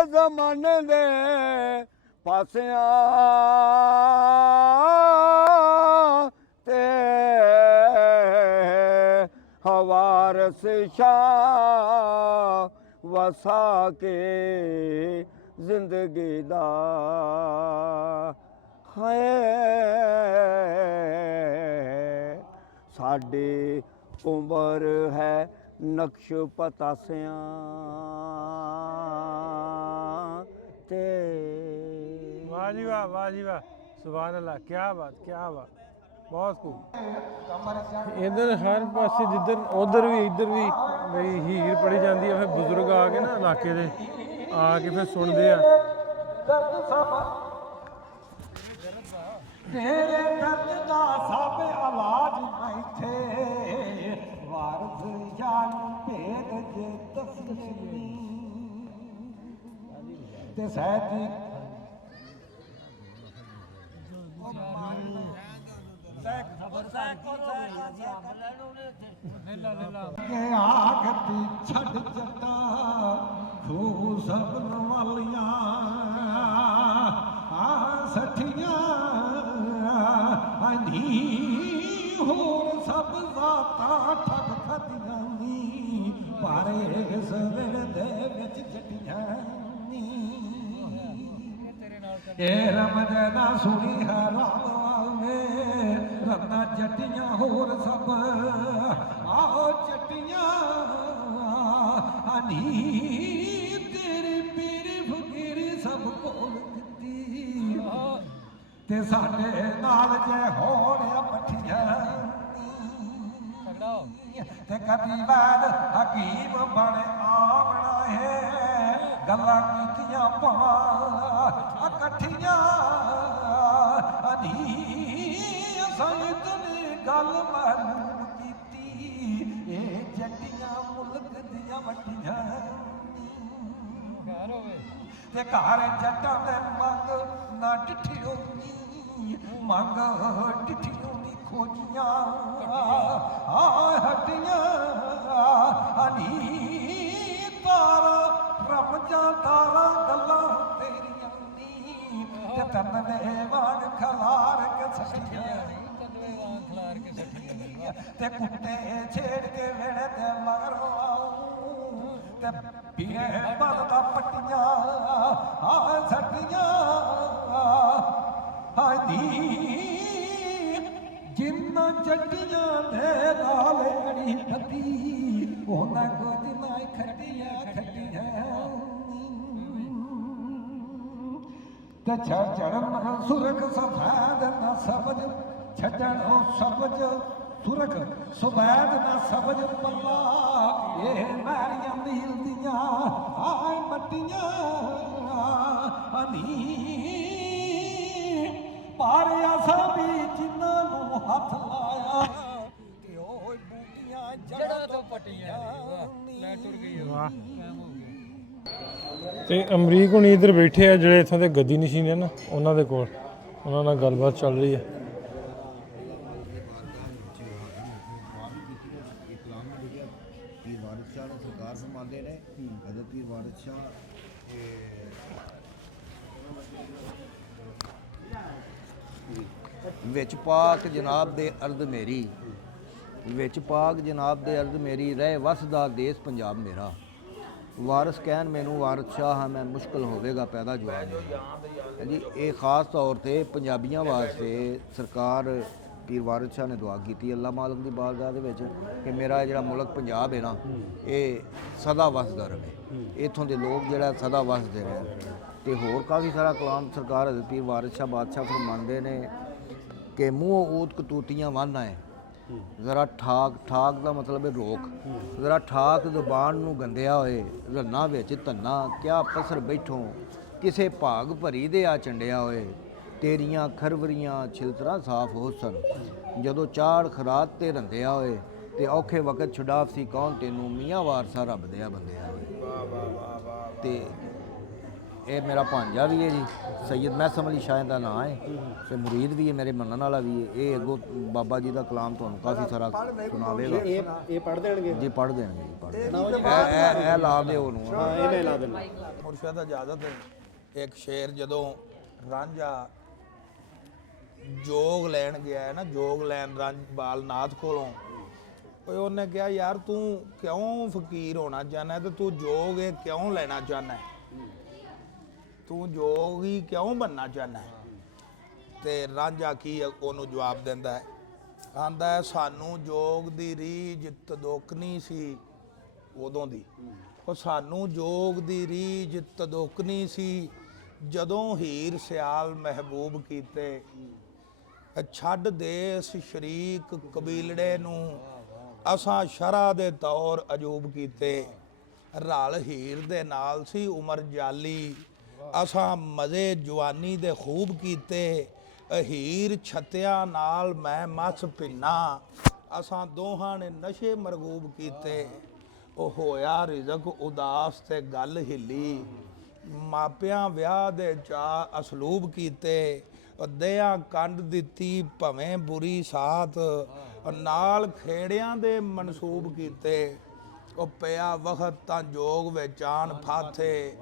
ਜ਼ਮਾਨੇ ਦੇ ਪਾਸਿਆਂ ਤੇ ਹਵਾਰਸ ਸ਼ਾਹ ਵਸਾ ਕੇ ਜ਼ਿੰਦਗੀ ਦਾ ਹਾਏ ਸਾਡੀ ਉਮਰ ਹੈ ਨਕਸ਼ ਪਤਾਸਿਆਂ ਤੇ ਵਾਹ ਜੀ ਵਾਹ ਵਾਹ ਜੀ ਵਾਹ ਸੁਭਾਨ ਅੱਲਾਹ, ਕੀ ਬਾਤ, ਕੀ ਬਾਤ, ਬਹੁਤ ਖੂਬ। ਇਧਰ ਹਰ ਪਾਸੇ ਜਿੱਧਰ ਉਧਰ ਵੀ ਇੱਧਰ ਵੀ ਬਈ ਹੀਰ ਪੜੀ ਜਾਂਦੀ ਹੈ, ਫਿਰ ਬਜ਼ੁਰਗ ਆ ਕੇ ਨਾ ਇਲਾਕੇ ਦੇ ਆ ਕੇ ਫਿਰ ਸੁਣਦੇ ਆ। ਤੇਰੇ ਦਰਦ ਦਾ ਸਭ ਇਲਾਜ ਮੈਥੇ ਵਾਰਸ ਜਾਨ ਭੇਦ ਜੇ ਤਸਲੀਮ ਤੇ ਸਹਿਤੀ ਕੇ ਆਖਤੀ ਛੱਡ ਜੱਟਾ ਖੂਹ ਸਭਨ ਵਾਲੀਆਂ ਆ ਸਠੀਆਂ ਨੀ ਹੋਰ ਸਭ ਜ਼ਾਤਾਂ ਠੱਗ ਖਾਦੀਆਂ ਨੀ ਪਰ ਇਸ ਵੇਲੇ ਦੇ ਵਿੱਚ ਜੱਟੀਆਂ ਨੀ ਇਹ ਰਮਦੇ ਨਾ ਸੁਣੀ ਹਰਾਮ ਵੇ ਰੰਨਾ ਜੱਟੀਆਂ ਹੋਰ ਸਭ ਆਓ ਜੱਟੀਆਂ ਨੀ ਤੇਰੇ ਪੀਰ ਫਕੀਰ ਸਭ ਕੋਲ ਦਿੱਤੀ ਤੇ ਸਾਡੇ ਨਾਲ ਜੇ ਹੋਣ ਪੱਠੀਆਂ ਤੇ ਕਦੀ ਬਾਦ ਹਕੀਮ ਬਣ ਆਵਣਾ ਹੈ ਗੱਲਾਂ ਕੀਤੀਆਂ ਭਾਂ ਇਕੱਠੀਆਂ ਅਨੀ ਸੰਤ ਨੇ ਗੱਲ ਮਾਲੂਮ ਕੀਤੀ ਇਹ ਜੱਟੀਆਂ ਮੁਲਕ ਦੀਆਂ ਵੱਡੀਆਂ ਤੇ ਘਰ ਜੱਟਾਂ ਦੇ ਮੰਗ ਨਾ ਡਿਠਿਓ ਨੀ ਮੰਗ ਡਿਠਿਓ ਨੀ ਖੋਜੀਆਂ ਆ ਹੱਡੀਆਂ ਅਨੀ ਤਾਰਾ ਰਮਜਾਂ ਤਾਰਾ ਗੱਲਾਂ ਤੇਰੀਆਂ ਨੀ ਤੇ ਤਨਵੇ ਵਾਂਗ ਖਲਾਰ ਕੇ ਸੱਟੀਆਂ ਤੇ ਕੁੱਤੇ ਛੇੜ ਕੇ ਵੇੜੇ ਤੇ ਮਗਰੋਂ ਆਉਂ ਤੇ ਪੀਏ ਬਲਦਾ ਪੱਟੀਆਂ ਆ ਸੱਟੀਆਂ ਹਾਦੀ ਜਿੰਨਾ ਜੱਟੀਆਂ ਦੇ ਨਾਲ ਅੜੀ ਫਤੀ ਉਹਨਾਂ ਕੁਝ ਨਾ ਖੱਟੀਆਂ ਤੇ ਛੜਨ ਸੁਰਖ ਸਫੈਦ ਨਾ ਸਮਝ ਛੱਡਣ ਉਹ ਸਬਜ ਸੁਰਖ ਸੁਬੈਦ ਨਾ ਸਬਜ ਪੱਲਾ ਇਹ ਮਾਰੀਆਂ ਮੀਲ ਦੀਆਂ ਆਏ ਮੱਟੀਆਂ ਅਨੀ ਪਾਰਿਆ ਸਾਬੀ ਜਿਨ੍ਹਾਂ ਨੂੰ ਹੱਥ ਲਾਇਆ ਕਿ ਉਹ ਬੂਟੀਆਂ ਜੜ੍ਹਾਂ ਤੋਂ ਪੱਟੀਆਂ ਲੈ ਟੁਰ ਗਈ ਵਾਹ। ਤੇ ਅਮਰੀਕ ਹੁਣੀ ਇੱਧਰ ਬੈਠੇ ਆ ਜਿਹੜੇ ਇੱਥੋਂ ਦੇ ਗੱਦੀ ਨਸ਼ੀਨ ਹੈ ਨਾ, ਉਹਨਾਂ ਦੇ ਕੋਲ ਉਹਨਾਂ ਨਾਲ ਗੱਲਬਾਤ ਚੱਲ ਰਹੀ ਹੈ। ਪੀਰ ਵਾਰਿਸ ਸ਼ਾਹ ਨੇ ਸਰਕਾਰ ਫਰਮਾਉਂਦੇ ਨੇ ਹਜ਼ਰਤ ਪੀਰ ਵਾਰਿਸ ਸ਼ਾਹ ਵਿੱਚ ਪਾਕ ਜਨਾਬ ਦੇ ਅਰਦ ਮੇਰੀ ਵਿੱਚ ਪਾਕ ਜਨਾਬ ਦੇ ਅਰਦ ਮੇਰੀ ਰਹਿ ਵਸਦਾ ਦੇਸ ਪੰਜਾਬ ਮੇਰਾ ਵਾਰਿਸ ਕਹਿਣ ਮੈਨੂੰ ਵਾਰਿਸ ਸ਼ਾਹ ਹਾਂ ਮੈਂ ਮੁਸ਼ਕਲ ਹੋਵੇਗਾ ਪੈਦਾ ਜਵਾਨ ਜੀ। ਇਹ ਖਾਸ ਤੌਰ ਤੇ ਪੰਜਾਬੀਆਂ ਵਾਸਤੇ ਸਰਕਾਰ ਪੀਰ ਵਾਰਿਸ ਸ਼ਾਹ ਨੇ ਦੁਆ ਕੀਤੀ ਅੱਲਾ ਮਾਲਕ ਦੀ ਬਾਰਗਾਹ ਦੇ ਵਿੱਚ ਕਿ ਮੇਰਾ ਜਿਹੜਾ ਮੁਲਕ ਪੰਜਾਬ ਹੈ ਨਾ ਇਹ ਸਦਾ ਵਸਦਾ ਰਹੇ, ਇੱਥੋਂ ਦੇ ਲੋਕ ਜਿਹੜਾ ਸਦਾ ਵਸਦੇ ਰਹੇ। ਤੇ ਹੋਰ ਕਾਫੀ ਸਾਰਾ ਕਲਾਮ ਸਰਕਾਰ ਹਜ਼ਰਤ ਪੀਰ ਵਾਰਿਸ ਸ਼ਾਹ ਬਾਦਸ਼ਾਹ ਫਰਮਾਉਂਦੇ ਨੇ ਕਿ ਮੂੰਹ ਊਤ ਕਤੂਤੀਆਂ ਵਾਨਾ ਹੈ ਜ਼ਰਾ ਠਾਕ ਦਾ ਮਤਲਬ ਹੈ ਰੋਕ, ਜ਼ਰਾ ਠਾਕ ਜ਼ੁਬਾਨ ਨੂੰ ਗੰਦਿਆ ਹੋਏ ਰੰਨਾ ਵਿੱਚ ਧੰਨਾ ਕਿਆ ਪਸਰ ਬੈਠੋ ਕਿਸੇ ਭਾਗ ਭਰੀ ਦੇ ਆ ਚੰਡਿਆ ਹੋਏ ਤੇਰੀਆਂ ਖਰਵਰੀਆਂ ਛਿਲਤਰਾਂ ਸਾਫ਼ ਹੋ ਸਨ ਜਦੋਂ ਚਾੜ ਖਰਾਤ ਤੇ ਰੰਦਿਆ ਹੋਏ ਤੇ ਔਖੇ ਵਕਤ ਛੁਡਾਫ ਸੀ ਕੌਣ ਤੈਨੂੰ ਮੀਆਂ ਵਾਰਸਾ ਰੱਬ ਦਿਆ ਬੰਦਿਆ ਹੋਏ। ਤੇ ਇਹ ਮੇਰਾ ਭਾਂਜਾ ਵੀ ਹੈ ਜੀ, ਸੈਯਦ ਮਹਿਸਮ ਅਲੀ ਸ਼ਾਹ ਦਾ ਨਾਂ ਹੈ ਤੇ ਮੁਰੀਦ ਵੀ ਹੈ, ਮੇਰੇ ਮੰਨਣ ਵਾਲਾ ਵੀ ਹੈ। ਇਹ ਅੱਗੋਂ ਬਾਬਾ ਜੀ ਦਾ ਕਲਾਮ ਤੁਹਾਨੂੰ ਕਾਫੀ ਸਾਰਾ ਸੁਣਾਵੇਗਾ। ਇਹ ਪੜ੍ਹ ਦੇਣਗੇ ਜੀ ਪੜ੍ਹ ਦੇਣਗੇ ਜੀ ਪੜ੍ਹ ਦੇਣਗੇ। ਇਹ ਲਾ ਦਿਓ ਉਹਨੂੰ ਇਹਨੇ ਲਾ ਦੇਣਾ। ਮੁਰਸ਼ਦ ਇਜਾਜ਼ਤ ਹੈ ਇੱਕ ਸ਼ੇਰ ਜਦੋਂ ਰਾਂਝਾ ਜੋਗ ਲੈਣ ਗਿਆ ਹੈ ਨਾ, ਜੋਗ ਲੈਣ ਬਾਲਨਾਥ ਕੋਲੋਂ ਓਏ ਉਹਨੇ ਕਿਹਾ ਯਾਰ ਤੂੰ ਕਿਉਂ ਫਕੀਰ ਹੋਣਾ ਚਾਹੁੰਦਾ ਤੇ ਤੂੰ ਜੋਗ ਇਹ ਕਿਉਂ ਲੈਣਾ ਚਾਹੁੰਦਾ, ਤੂੰ ਜੋਗੀ ਕਿਉਂ ਬਣਨਾ ਚਾਹੁੰਦਾ। ਤੇ ਰਾਂਝਾ ਕੀ ਉਹਨੂੰ ਜਵਾਬ ਦਿੰਦਾ ਹੈ, ਆਂਦਾ ਹੈ ਸਾਨੂੰ ਜੋਗ ਦੀ ਰੀਝ ਤਦੋਕਣੀ ਸੀ ਉਦੋਂ ਦੀ, ਉਹ ਸਾਨੂੰ ਜੋਗ ਦੀ ਰੀਝ ਤਦੋਕਣੀ ਸੀ ਜਦੋਂ ਹੀਰ ਸਿਆਲ ਮਹਿਬੂਬ ਕੀਤੇ, ਛੱਡ ਦੇਸ ਸ਼ਰੀਕ ਕਬੀਲੜੇ ਨੂੰ, ਅਸਾਂ ਸ਼ਰ੍ਹਾ ਦੇ ਤੌਰ ਅਜੂਬ ਕੀਤੇ। ਰਲ ਹੀਰ ਦੇ ਨਾਲ ਸੀ ਉਮਰ ਜਾਲੀ, ਅਸਾਂ ਮਜ਼ੇ ਜਵਾਨੀ ਦੇ ਖੂਬ ਕੀਤੇ। ਹੀਰ ਛੱਤਿਆਂ ਨਾਲ ਮੈਂ ਮਸ ਪਿੰਨਾ, ਅਸਾਂ ਦੋਹਾਂ ਨੇ ਨਸ਼ੇ ਮਰਗੂਬ ਕੀਤੇ। ਉਹ ਹੋਇਆ ਰਿਜ਼ਕ ਉਦਾਸ ਤੇ ਗੱਲ ਹਿੱਲੀ, ਮਾਪਿਆਂ ਵਿਆਹ ਦੇ ਚਾਅ ਅਸਲੂਬ ਕੀਤੇ। ਦਿਆਂ ਕੰਡ ਦਿੱਤੀ ਭਵੇਂ ਬੁਰੀ ਸਾਥ, ਨਾਲ ਖੇੜਿਆਂ ਦੇ ਮਨਸੂਬ ਕੀਤੇ। ਉਹ ਪਿਆ ਵਖਤ ਤਾਂ ਜੋਗ ਵਿੱਚ ਆਣ ਫਾਥੇ,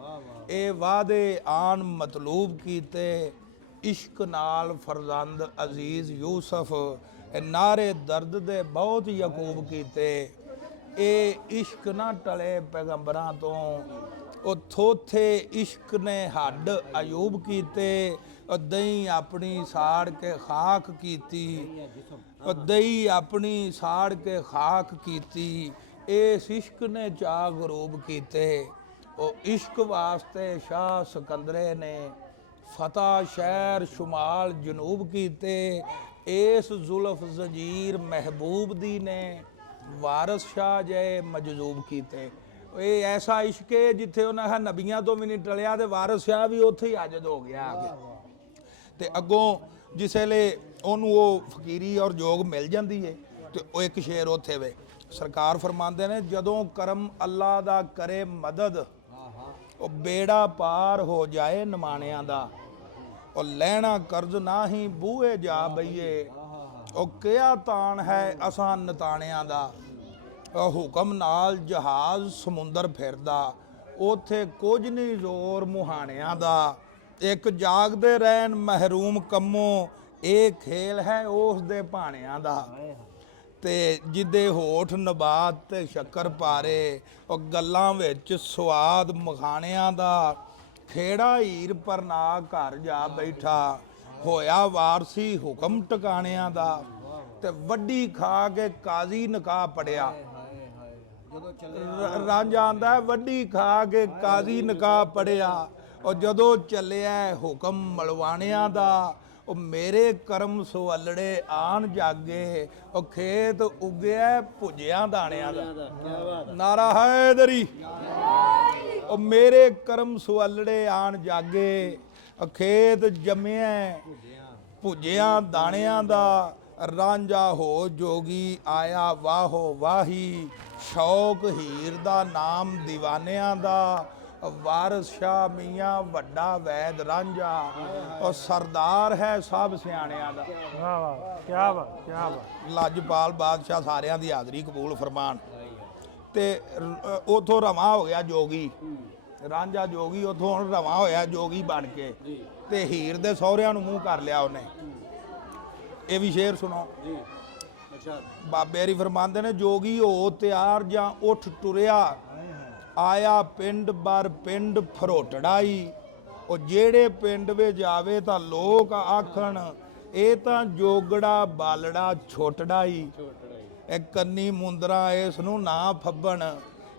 ਇਹ ਵਾਅਦੇ ਆਣ ਮਤਲੂਬ ਕੀਤੇ। ਇਸ਼ਕ ਨਾਲ ਫਰਜ਼ੰਦ ਅਜ਼ੀਜ਼ ਯੂਸਫ, ਨਾਰੇ ਦਰਦ ਦੇ ਬਹੁਤ ਯਕੂਬ ਕੀਤੇ। ਇਹ ਇਸ਼ਕ ਨਾ ਟਲੇ ਪੈਗੰਬਰਾਂ ਤੋਂ, ਉਹ ਥੋਥੇ ਇਸ਼ਕ ਨੇ ਹੱਡ ਅਯੂਬ ਕੀਤੇ। ਉਹ ਦਹੀਂ ਆਪਣੀ ਸਾੜ ਕੇ ਖਾਕ ਕੀਤੀ, ਉਹ ਦਹੀਂ ਆਪਣੀ ਸਾੜ ਕੇ ਖਾਕ ਕੀਤੀ। ਇਸ ਇਸ਼ਕ ਨੇ ਚਾਅ ਗਰੂਬ ਕੀਤੇ। ਉਹ ਇਸ਼ਕ ਵਾਸਤੇ ਸ਼ਾਹ ਸਿਕੰਦਰੇ ਨੇ, ਫਤਹ ਸ਼ਹਿਰ ਸ਼ੁਮਾਲ ਜਨੂਬ ਕੀਤੇ। ਇਸ ਜ਼ੁਲਫ ਜ਼ੰਜੀਰ ਮਹਿਬੂਬ ਦੀ ਨੇ, ਵਾਰਿਸ ਸ਼ਾਹ ਜੈ ਮਜਜ਼ੂਬ ਕੀਤੇ। ਇਹ ਐਸਾ ਇਸ਼ਕ ਹੈ ਜਿੱਥੇ ਉਹਨਾਂ ਹੈ ਨਬੀਆਂ ਤੋਂ ਵੀ ਨਹੀਂ ਟਲਿਆ, ਤੇ ਵਾਰਿਸ ਸ਼ਾਹ ਵੀ ਉੱਥੇ ਹੀ ਆਜਦ ਹੋ ਗਿਆ ਆ ਕੇ। ਤੇ ਅੱਗੋਂ ਜਿਸ ਵੇਲੇ ਉਹਨੂੰ ਉਹ ਫਕੀਰੀ ਔਰ ਜੋਗ ਮਿਲ ਜਾਂਦੀ ਹੈ, ਤੇ ਉਹ ਇੱਕ ਸ਼ੇਰ ਉੱਥੇ ਵੇ ਸਰਕਾਰ ਫਰਮਾਉਂਦੇ ਨੇ, ਜਦੋਂ ਕਰਮ ਅੱਲਾ ਦਾ ਕਰੇ ਮਦਦ, ਉਹ ਬੇੜਾ ਪਾਰ ਹੋ ਜਾਏ ਨਿਮਾਣਿਆਂ ਦਾ। ਉਹ ਲੈਣਾ ਕਰਜ਼ ਨਾ ਹੀ ਬੂਹੇ ਜਾ ਬਈਏ, ਉਹ ਕਿਆ ਤਾਣ ਹੈ ਅਸਾਂ ਨਤਾਣਿਆਂ ਦਾ। ਉਹ ਹੁਕਮ ਨਾਲ ਜਹਾਜ਼ ਸਮੁੰਦਰ ਫਿਰਦਾ, ਉੱਥੇ ਕੁਝ ਨਹੀਂ ਜ਼ੋਰ ਮੁਹਾਣਿਆਂ ਦਾ। ਇੱਕ ਜਾਗਦੇ ਰਹਿਣ ਮਹਿਰੂਮ ਕੰਮੋਂ, ਇਹ ਖੇਲ ਹੈ ਉਸ ਦੇ ਭਾਣਿਆਂ ਦਾ। ਤੇ ਜਿੱਦੇ ਹੋਠ ਨਬਾਤ ਤੇ ਸ਼ੱਕਰ ਪਾਰੇ, ਉਹ ਗੱਲਾਂ ਵਿੱਚ ਸਵਾਦ ਮਖਾਣਿਆਂ ਦਾ। ਖੇੜਾ ਹੀਰ ਪਰਨਾ ਘਰ ਜਾ ਬੈਠਾ, ਹੋਇਆ ਵਾਰਸੀ ਹੁਕਮ ਟਿਕਾਣਿਆਂ ਦਾ। ਤੇ ਵੱਡੀ ਖਾ ਕੇ ਕਾਜ਼ੀ ਨਿਕਾਹ ਪੜਿਆ, ਰਾਂਝਾ ਆਂਦਾ ਵੱਡੀ ਖਾ ਕੇ ਕਾਜ਼ੀ ਨਿਕਾਹ ਪੜਿਆ। ਉਹ ਜਦੋਂ ਚੱਲਿਆ ਹੁਕਮ ਮਲਵਾਣਿਆਂ ਦਾ, ਉਹ ਮੇਰੇ ਕਰਮ ਸਵੱਲੜੇ ਆਣ ਜਾਗੇ। ਉਹ ਖੇਤ ਉੱਗਿਆ ਭੁੱਜਿਆਂ ਦਾਣਿਆਂ ਦਾ। ਨਾਰਾ ਹੈਦਰੀ। ਉਹ ਮੇਰੇ ਕਰਮ ਸਵੱਲੜੇ ਆਣ ਜਾਗੇ, ਉਹ ਖੇਤ ਜੰਮਿਆ ਭੁੱਜਿਆਂ ਦਾਣਿਆਂ ਦਾ। ਰਾਂਝਾ ਹੋ ਜੋਗੀ ਆਇਆ ਵਾਹੋ ਵਾਹੀ, ਸ਼ੌਕ ਹੀਰ ਦਾ ਨਾਮ ਦੀਵਾਨਿਆਂ ਦਾ। ਵਾਰਿਸ ਸ਼ਾਹ ਮੀਆਂ ਵੱਡਾ ਵੈਦ ਰਾਂਝਾ, ਉਹ ਸਰਦਾਰ ਹੈ ਸਭ ਸਿਆਣਿਆਂ ਦਾ। ਵਾਹ ਵਾਹ, ਕੀ ਬਾਤ, ਕੀ ਬਾਤ। ਲਾਜਪਾਲ ਬਾਦਸ਼ਾਹ ਸਾਰਿਆਂ ਦੀ ਹਾਜ਼ਰੀ ਕਬੂਲ ਫਰਮਾਨ। ਤੇ ਉਥੋਂ ਰਵਾਂ ਹੋ ਗਿਆ ਜੋਗੀ, ਰਾਂਝਾ ਜੋਗੀ ਉਥੋਂ ਹੁਣ ਰਵਾਂ ਹੋਇਆ ਜੋਗੀ ਬਣ ਕੇ। ਤੇ ਹੀਰ ਦੇ ਸਹੁਰਿਆਂ ਨੂੰ ਮੂੰਹ ਕਰ ਲਿਆ ਉਹਨੇ। ਇਹ ਵੀ ਸ਼ੇਰ ਸੁਣੋ। ਬਾਬੇ ਹਰੀ ਫਰਮਾਉਂਦੇ ਨੇ, ਜੋਗੀ ਹੋ ਤਿਆਰ ਜਾਂ ਉੱਠ ਟੁਰਿਆ, ਆਇਆ ਪਿੰਡ ਬਰ ਪਿੰਡ ਫਰੋਟੜਾਈ। ਉਹ ਜਿਹੜੇ ਪਿੰਡ ਵਿੱਚ ਜਾਵੇ ਤਾਂ ਲੋਕ ਆਖਣ, ਇਹ ਤਾਂ ਜੋਗੜਾ ਬਾਲੜਾ ਛੋਟੜਾਈ। ਇਹ ਕੰਨੀ ਮੁੰਦਰਾ ਇਸ ਨੂੰ ਨਾ ਫੱਬਣ,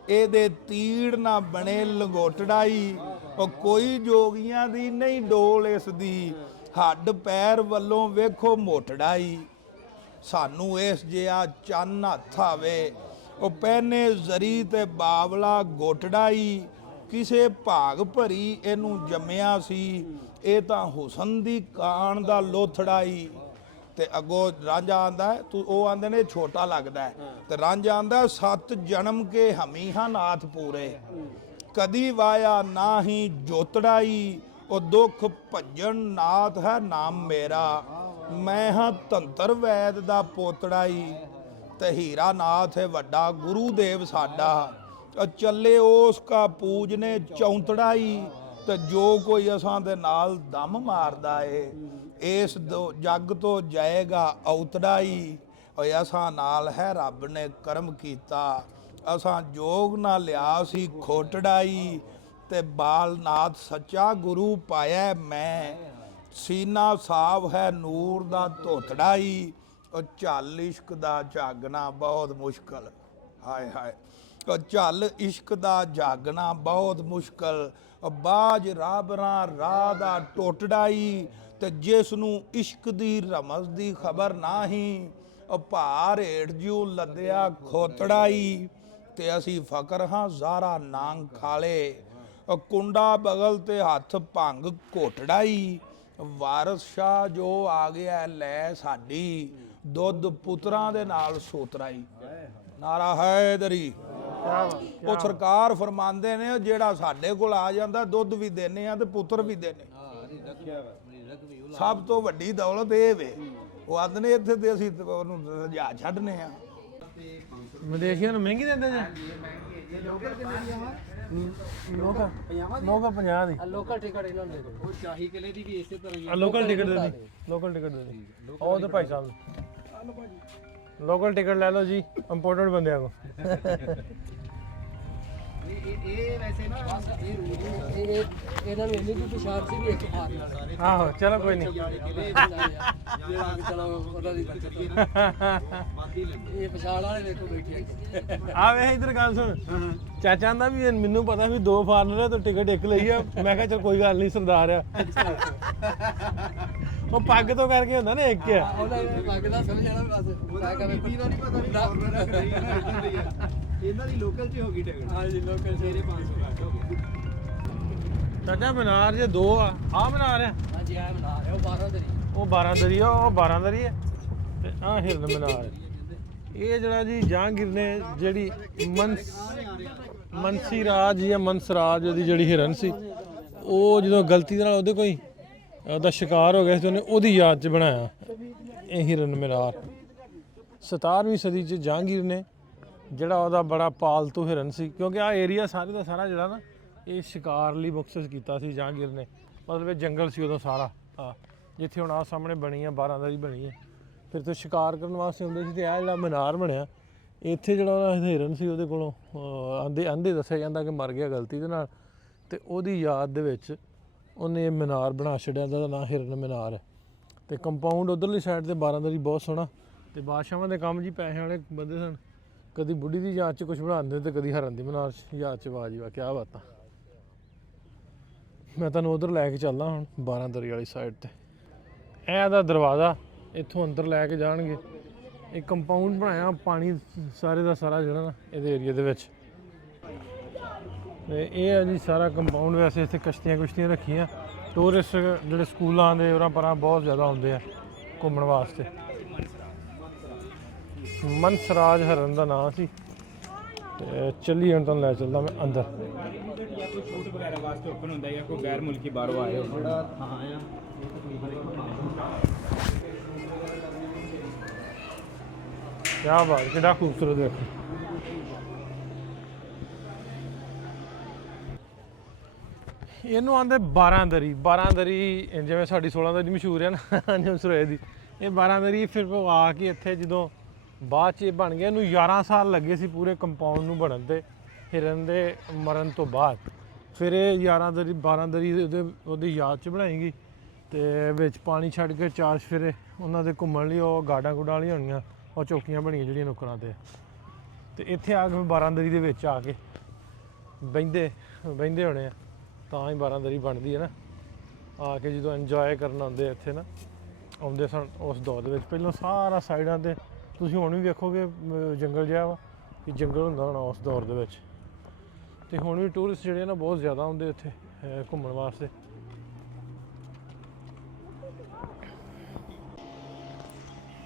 ਇਹਦੇ ਤੀੜ ਨਾ ਬਣੇ ਲੰਗੋਟੜਾਈ। ਉਹ ਕੋਈ ਜੋਗੀਆਂ ਦੀ ਨਹੀਂ ਡੋਲ ਇਸ ਦੀ, ਹੱਡ ਪੈਰ ਵੱਲੋਂ ਵੇਖੋ ਮੋਟੜਾਈ। ਸਾਨੂੰ ਇਸ ਜਿਹਾ ਚੰਨ ਹੱਥ ਆਵੇ, ਉਹ ਪਹਿਨੇ ਜ਼ਰੀ ਤੇ ਬਾਵਲਾ ਗੋਟੜਾਈ। ਕਿਸੇ ਭਾਗ ਭਰੀ ਇਹਨੂੰ ਜੰਮਿਆ ਸੀ, ਇਹ ਤਾਂ ਹੁਸਨ ਦੀ ਕਾਣ ਦਾ ਲੋਥੜਾਈ। ਤੇ ਅੱਗੋਂ ਰਾਂਝਾ ਆਂਦਾ, ਤੂੰ ਉਹ ਆਂਦੇ ਨੇ ਛੋਟਾ ਲੱਗਦਾ। ਤੇ ਰਾਂਝਾ ਆਂਦਾ, 7 ਜਨਮ ਕੇ ਹਮੀਹਾਂ ਨਾਥ ਪੂਰੇ, ਕਦੀ ਵਾਇਆ ਨਾ ਹੀ ਜੋਤੜਾਈ। ਉਹ ਦੁੱਖ ਭੱਜਣ ਨਾਥ ਹੈ ਨਾਮ ਮੇਰਾ, ਮੈਂ ਹਾਂ ਧੰਤਰ ਵੈਦ ਦਾ ਪੋਤੜਾਈ। ਤੇ ਹੀਰਾ ਨਾਥ ਹੈ ਵੱਡਾ ਗੁਰੂ ਦੇਵ ਸਾਡਾ, ਚੱਲੇ ਉਸ ਕਾ ਪੂਜਨੇ ਚੌਂਤੜਾਈ। ਤੇ ਜੋ ਕੋਈ ਅਸਾਂ ਦੇ ਨਾਲ ਦਮ ਮਾਰਦਾ ਏ, ਇਸ ਜੱਗ ਤੋਂ ਜਾਏਗਾ ਔਤੜਾਈ। ਓਏ ਅਸਾਂ ਨਾਲ ਹੈ ਰੱਬ ਨੇ ਕਰਮ ਕੀਤਾ, ਅਸਾਂ ਜੋਗ ਨਾ ਲਿਆ ਸੀ ਖੋਟੜਾਈ। ਤੇ ਬਾਲਨਾਥ ਸੱਚਾ ਗੁਰੂ ਪਾਇਆ ਮੈਂ, ਸੀਨਾ ਸਾਫ ਹੈ ਨੂਰ ਦਾ ਧੋਤੜਾਈ। ਉਹ ਝੱਲ ਇਸ਼ਕ ਦਾ ਝਾਗਣਾ ਬਹੁਤ ਮੁਸ਼ਕਲ, ਹਾਏ ਹਾਏ। ਝੱਲ ਇਸ਼ਕ ਦਾ ਜਾਗਣਾ ਬਹੁਤ ਮੁਸ਼ਕਲ, ਬਾਜ ਰਾਬਰਾਂ ਰਾਹ ਦਾ ਟੋਟੜਾਈ, ਤੇ ਜਿਸ ਨੂੰ ਇਸ਼ਕ ਦੀ ਰਮਜ਼ ਦੀ ਖਬਰ ਨਹੀਂ, ਭਾਰ ਹੇਠ ਜਿਉ ਲੱਦਿਆ ਖੋਤੜਾਈ। ਤੇ ਅਸੀਂ ਫਕਰ ਹਾਂ ਜ਼ਾਰਾ ਨਾਂਗ ਖਾਲੇ, ਕੁੰਡਾ ਬਗਲ ਤੇ ਹੱਥ ਭੰਗ ਘੋਟੜਾਈ। ਵਾਰਸ ਸ਼ਾਹ ਜੋ ਆ ਗਿਆ ਲੈ ਸਾਡੀ, ਦੁੱਧ ਪੁੱਤਰਾਂ ਦੇ ਨਾਲ ਸੋਤਰਾਈ। ਨਾਰਾ ਹੈਦਰੀ। ਉਹ ਸਰਕਾਰ ਫਰਮਾਉਂਦੇ ਨੇ ਜਿਹੜਾ ਸਾਡੇ ਕੋਲ ਆ ਜਾਂਦਾ ਦੁੱਧ ਵੀ ਦੇਨੇ ਆ ਤੇ ਪੁੱਤਰ ਵੀ ਦੇਨੇ। ਸਭ ਤੋਂ ਵੱਡੀ ਦੌਲਤ ਇਹ ਵੇ। ਉਹ ਆਂਦੇ ਨੇ ਇੱਥੇ ਤੇ ਅਸੀਂ ਉਹਨੂੰ ਰਜਾ ਛੱਡਨੇ ਆ। ਵਿਦੇਸ਼ੀਆਂ ਨੂੰ ਮਹਿੰਗੀ ਦਿੰਦੇ ਜੇ? ਲੋਕਲ 50 ਦੀ ਲੋਕਲ ਟਿਕਟ ਇਹਨਾਂ ਦੇ ਕੋਲ ਉਹ ਸ਼ਾਹੀ ਕਿਲੇ ਦੀ ਵੀ ਇਸੇ ਤਰ੍ਹਾਂ ਹੀ ਲੋਕਲ ਟਿਕਟ ਦੇ ਦੀ, ਲੋਕਲ ਟਿਕਟ ਦੇ ਦੀ। ਉਹ ਤੇ ਭਾਈ ਸਾਹਿਬ ਲੋਕਲ ਟਿਕਟ ਲੈ ਲਓ ਜੀ ਇੰਪੋਰਟਡ ਬੰਦਿਆਂ ਕੋ। ਇਹ ਵੈਸੇ ਨਾ ਇਹ ਰੂਲ ਇਹਨਾਂ ਨੂੰ ਇੰਨੀ ਵੀ ਪਛਾਣ ਸੀ ਵੀ ਇੱਕ ਮਾਰ ਨਾਲ ਆਹੋ ਚਲੋ ਕੋਈ ਨਹੀਂ। ਜਿਹੜਾ ਚਲੋ ਉਹਨਾਂ ਦੀ ਇਹ ਪਛਾਣ ਵਾਲੇ ਵੇਖੋ ਬੈਠੇ ਆ ਵੇ ਇਧਰ ਗੱਲ ਸੁਣ, ਚਾਚਾ ਦਾ ਵੀ ਮੈਨੂੰ ਪਤਾ ਵੀ 2 ਫਾਰਨਰ ਤੋਂ ਟਿਕਟ ਇੱਕ ਲਈ ਆ। ਮੈਂ ਕਿਹਾ ਚਲ ਕੋਈ ਗੱਲ ਨਹੀਂ ਸਰਦਾਰ ਆ। ਉਹ ਪੱਗ ਤੋਂ ਕਰਕੇ ਹੁੰਦਾ ਨਾ ਇੱਕ ਆ। ਉਹਨਾਂ ਨੇ ਪੱਗ ਦਾ ਸਮਝ ਜਾਣਾ ਬਸ ਮੈਂ ਕਹਿੰਦਾ ਬੀਬੀ ਦਾ ਨਹੀਂ ਪਤਾ ਵੀ ਫਾਰਮਰ ਕਰੀ ਨਾ ਇਦਾਂ ਦੀ ਆ। ਇਹਨਾਂ ਦੀ ਲੋਕਲ 'ਚ ਹੋ ਗਈ ਟਿਕਟ। ਹਾਂਜੀ ਲੋਕਲ ਮੇਰੇ 500 ਘੱਟ ਹੋ ਗਏ। ਚਾਚਾ ਮਨਾਰ ਜੇ 2 ਆ ਮਨਾਰ ਆ। ਹਾਂਜੀ ਆ ਬਣਾ ਰਿਹਾ ਉਹ 12 ਤਰੀਕ ਉਹ 12 ਦਰੀ ਆ, ਉਹ 12 ਦਰੀ ਹੈ ਤੇ ਆ ਹਿਰਨ ਮਨਾਰ। ਇਹ ਜਿਹੜਾ ਜੀ ਜਹਾਂਗੀਰ ਨੇ ਜਿਹੜੀ ਮਨਸੀ ਰਾਜ ਜਾਂ ਮਨਸਰਾਜ ਦੀ ਜਿਹੜੀ ਹਿਰਨ ਸੀ, ਉਹ ਜਦੋਂ ਗਲਤੀ ਦੇ ਨਾਲ ਉਹਦੇ ਕੋਈ ਉਹਦਾ ਸ਼ਿਕਾਰ ਹੋ ਗਿਆ ਸੀ, ਉਹਨੇ ਉਹਦੀ ਯਾਦ 'ਚ ਬਣਾਇਆ ਇਹ ਹਿਰਨ ਮਨਾਰ। 17ਵੀਂ ਸਦੀ 'ਚ ਜਹਾਂਗੀਰ ਨੇ ਜਿਹੜਾ ਉਹਦਾ ਬੜਾ ਪਾਲਤੂ ਹਿਰਨ ਸੀ, ਕਿਉਂਕਿ ਆ ਏਰੀਆ ਸਾਰੇ ਦਾ ਸਾਰਾ ਜਿਹੜਾ ਨਾ ਇਹ ਸ਼ਿਕਾਰ ਲਈ ਮੁਖਤਸ ਕੀਤਾ ਸੀ ਜਹਾਂਗੀਰ ਨੇ। ਮਤਲਬ ਇਹ ਜੰਗਲ ਸੀ ਉਦੋਂ ਸਾਰਾ, ਜਿੱਥੇ ਹੁਣ ਆ ਸਾਹਮਣੇ ਬਣੀ ਆ 12 ਦਰੀ ਬਣੀ ਹੈ। ਫਿਰ ਤੋਂ ਸ਼ਿਕਾਰ ਕਰਨ ਵਾਸਤੇ ਹੁੰਦੇ ਸੀ ਤੇ ਇਹ ਜਿਹੜਾ ਮਨਾਰ ਬਣਿਆ ਇੱਥੇ ਜਿਹੜਾ ਉਹਦਾ ਹਿਰਨ ਸੀ ਉਹਦੇ ਕੋਲੋਂ ਆਂਦੇ ਦੱਸਿਆ ਜਾਂਦਾ ਕਿ ਮਰ ਗਿਆ ਗਲਤੀ ਦੇ ਨਾਲ, ਤੇ ਉਹਦੀ ਯਾਦ ਦੇ ਵਿੱਚ ਉਹਨੇ ਮਨਾਰ ਬਣਾ ਛੱਡਿਆ, ਉਹਦਾ ਨਾਂ ਹਿਰਨ ਮਨਾਰ ਹੈ। ਤੇ ਕੰਪਾਊਂਡ ਉਧਰਲੀ ਸਾਈਡ ਤੇ 12 ਦਰੀ ਬਹੁਤ ਸੋਹਣਾ। ਤੇ ਬਾਦਸ਼ਾਹਾਂ ਦੇ ਕੰਮ ਜੀ ਪੈਸੇ ਵਾਲੇ ਬੰਦੇ ਸਨ, ਕਦੀ ਬੁੱਢੀ ਦੀ ਯਾਦ 'ਚ ਕੁਝ ਬਣਾਉਂਦੇ ਤੇ ਕਦੀ ਹਿਰਨ ਦੀ ਮਨਾਰ ਯਾਦ 'ਚ। ਵਾਹ ਜੀ ਵਾਹ ਕਿਆ ਬਾਤਾਂ। ਮੈਂ ਤੁਹਾਨੂੰ ਉਧਰ ਲੈ ਕੇ ਚੱਲਦਾ ਹੁਣ 12 ਦਰੀ ਵਾਲੀ ਸਾਈਡ ਤੇ। ਇਹ ਦਾ ਦਰਵਾਜ਼ਾ ਇੱਥੋਂ ਅੰਦਰ ਲੈ ਕੇ ਜਾਣਗੇ। ਇੱਕ ਕੰਪਾਊਂਡ ਬਣਾਇਆ ਪਾਣੀ ਸਾਰੇ ਦਾ ਸਾਰਾ ਜਿਹੜਾ ਨਾ ਇਹਦੇ ਏਰੀਆ ਦੇ ਵਿੱਚ। ਤੇ ਇਹ ਹੈ ਜੀ ਸਾਰਾ ਕੰਪਾਊਂਡ। ਵੈਸੇ ਇੱਥੇ ਕਸ਼ਤੀਆਂ ਰੱਖੀਆਂ, ਟੂਰਿਸਟ ਜਿਹੜੇ ਸਕੂਲਾਂ ਦੇ ਉਰਾਂ ਪਰਾਂ ਬਹੁਤ ਜ਼ਿਆਦਾ ਆਉਂਦੇ ਆ ਘੁੰਮਣ ਵਾਸਤੇ। ਮਨਸਰਾਜ ਹਿਰਨ ਦਾ ਨਾਂ ਸੀ। ਤੇ ਚੱਲੀ ਹੁਣ ਤੁਹਾਨੂੰ ਲੈ ਚੱਲਦਾ ਮੈਂ ਅੰਦਰ। ਕੋਈ ਛੂਟ ਵਗੈਰਾ ਵਾਸਤੇ ਓਪਨ ਹੁੰਦਾ ਜਾਂ ਕੋਈ ਗੈਰ ਮੁਲਕੀ ਬਾਹਰੋਂ ਆਏ ਹੋ? ਥੋੜਾ ਥਾਂ ਆ ਕਿਆ ਬਾਤ, ਕਿੰਨਾ ਖੂਬਸੂਰਤ ਦੇਖੋ। ਇਹਨੂੰ ਆਂਦੇ 12 ਦਰੀ। 12 ਦਰੀ ਜਿਵੇਂ ਸਾਡੀ 16 ਦਰੀ ਮਸ਼ਹੂਰ ਹੈ ਨਾ ਨਿਊਜ਼ਰੋਏ ਦੀ, ਇਹ 12 ਦਰੀ ਫਿਰ ਉਹ ਆ ਕੇ ਇੱਥੇ ਜਦੋਂ ਬਾਅਦ 'ਚ ਇਹ ਬਣ ਗਿਆ। ਇਹਨੂੰ 11 ਸਾਲ ਲੱਗੇ ਸੀ ਪੂਰੇ ਕੰਪਾਊਂਡ ਨੂੰ ਬਣਨ ਤੇ ਹਿਰਨ ਦੇ ਮਰਨ ਤੋਂ ਬਾਅਦ। ਫਿਰ ਇਹ 11 ਦਰੀ 12 ਦਰੀ ਉਹਦੀ ਯਾਦ 'ਚ ਬਣਾਈ ਗਈ। ਤੇ ਵਿੱਚ ਪਾਣੀ ਛੱਡ ਕੇ 4 ਚੁਫੇਰੇ ਉਹਨਾਂ ਦੇ ਘੁੰਮਣ ਲਈ ਉਹ ਗਾਰਡਾਂ ਗੁੱਡਾਂ ਵਾਲੀਆਂ ਹੋਣੀਆਂ, ਉਹ ਚੌਕੀਆਂ ਬਣੀਆਂ ਜਿਹੜੀਆਂ ਨੁੱਕਰਾਂ ਤੇ। ਤੇ ਇੱਥੇ ਆ ਕੇ 12 ਦਰੀ ਦੇ ਵਿੱਚ ਆ ਕੇ ਬਹਿੰਦੇ ਹੋਣੇ ਆ, ਤਾਂ ਹੀ 12 ਦਰੀ ਬਣਦੀ ਹੈ ਨਾ। ਆ ਕੇ ਜਦੋਂ ਇੰਜੋਏ ਕਰਨ ਆਉਂਦੇ ਇੱਥੇ ਨਾ, ਆਉਂਦੇ ਸਨ ਉਸ ਦੌਰ ਦੇ ਵਿੱਚ। ਪਹਿਲਾਂ ਸਾਰਾ ਸਾਈਡਾਂ ਤੇ ਤੁਸੀਂ ਹੁਣ ਵੀ ਵੇਖੋਗੇ ਜੰਗਲ ਜਿਹਾ ਵਾ, ਕਿ ਜੰਗਲ ਹੁੰਦਾ ਹੋਣਾ ਉਸ ਦੌਰ ਦੇ ਵਿੱਚ। ਤੇ ਹੁਣ ਵੀ ਟੂਰਿਸਟ ਜਿਹੜੇ ਨਾ ਬਹੁਤ ਜ਼ਿਆਦਾ ਆਉਂਦੇ ਇੱਥੇ ਘੁੰਮਣ ਵਾਸਤੇ।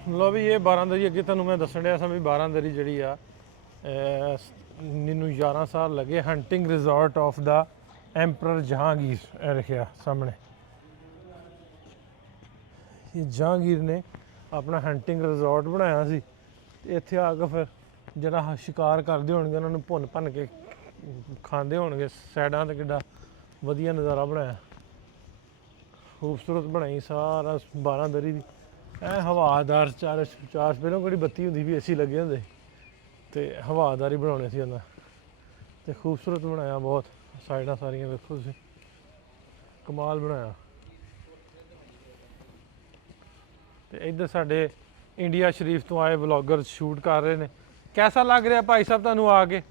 ਲਓ ਵੀ ਇਹ 12 ਦਰੀ ਅੱਗੇ ਤੁਹਾਨੂੰ ਮੈਂ ਦੱਸਣ ਡਿਆ ਸਾਂ ਵੀ 12 ਦਰੀ ਜਿਹੜੀ ਆ ਮੈਨੂੰ 11 ਸਾਲ ਲੱਗੇ। ਹੰਟਿੰਗ ਰਿਜ਼ੋਰਟ ਆਫ ਦਾ ਐਂਪਰਰ ਜਹਾਂਗੀਰ, ਇਹ ਲਿਖਿਆ ਸਾਹਮਣੇ। ਇਹ ਜਹਾਂਗੀਰ ਨੇ ਆਪਣਾ ਹੰਟਿੰਗ ਰਿਜ਼ੋਰਟ ਬਣਾਇਆ ਸੀ। ਤੇ ਇੱਥੇ ਆ ਕੇ ਫਿਰ ਜਿਹੜਾ ਸ਼ਿਕਾਰ ਕਰਦੇ ਹੋਣਗੇ ਉਹਨਾਂ ਨੂੰ ਭੁੰਨ ਭੰਨ ਕੇ ਖਾਂਦੇ ਹੋਣਗੇ। ਸਾਈਡਾਂ ਤੇ ਕਿੱਡਾ ਵਧੀਆ ਨਜ਼ਾਰਾ ਬਣਾਇਆ, ਖੂਬਸੂਰਤ ਬਣਾਈ ਸਾਰਾ 12 ਦਰੀ ਦੀ। ਇਹ ਹਵਾਦਾਰ ਚਾਰ ਪਹਿਲਾਂ ਕਿਹੜੀ ਬੱਤੀ ਹੁੰਦੀ ਵੀ ਏਸੀ ਲੱਗੇ ਹੁੰਦੇ, ਤੇ ਹਵਾਦਾਰ ਹੀ ਬਣਾਉਣੇ ਸੀ ਉਹਨਾਂ। ਤੇ ਖੂਬਸੂਰਤ ਬਣਾਇਆ ਬਹੁਤ, ਸਾਈਡਾਂ ਸਾਰੀਆਂ ਵੇਖੋ ਤੁਸੀਂ, ਕਮਾਲ ਬਣਾਇਆ। ਤੇ ਇੱਧਰ ਸਾਡੇ ਇੰਡੀਆ ਸ਼ਰੀਫ ਤੋਂ ਆਏ ਵਲੌਗਰ ਸ਼ੂਟ ਕਰ ਰਹੇ ਨੇ। ਕੈਸਾ ਲੱਗ ਰਿਹਾ ਭਾਈ ਸਾਹਿਬ ਤੁਹਾਨੂੰ ਆ ਕੇ?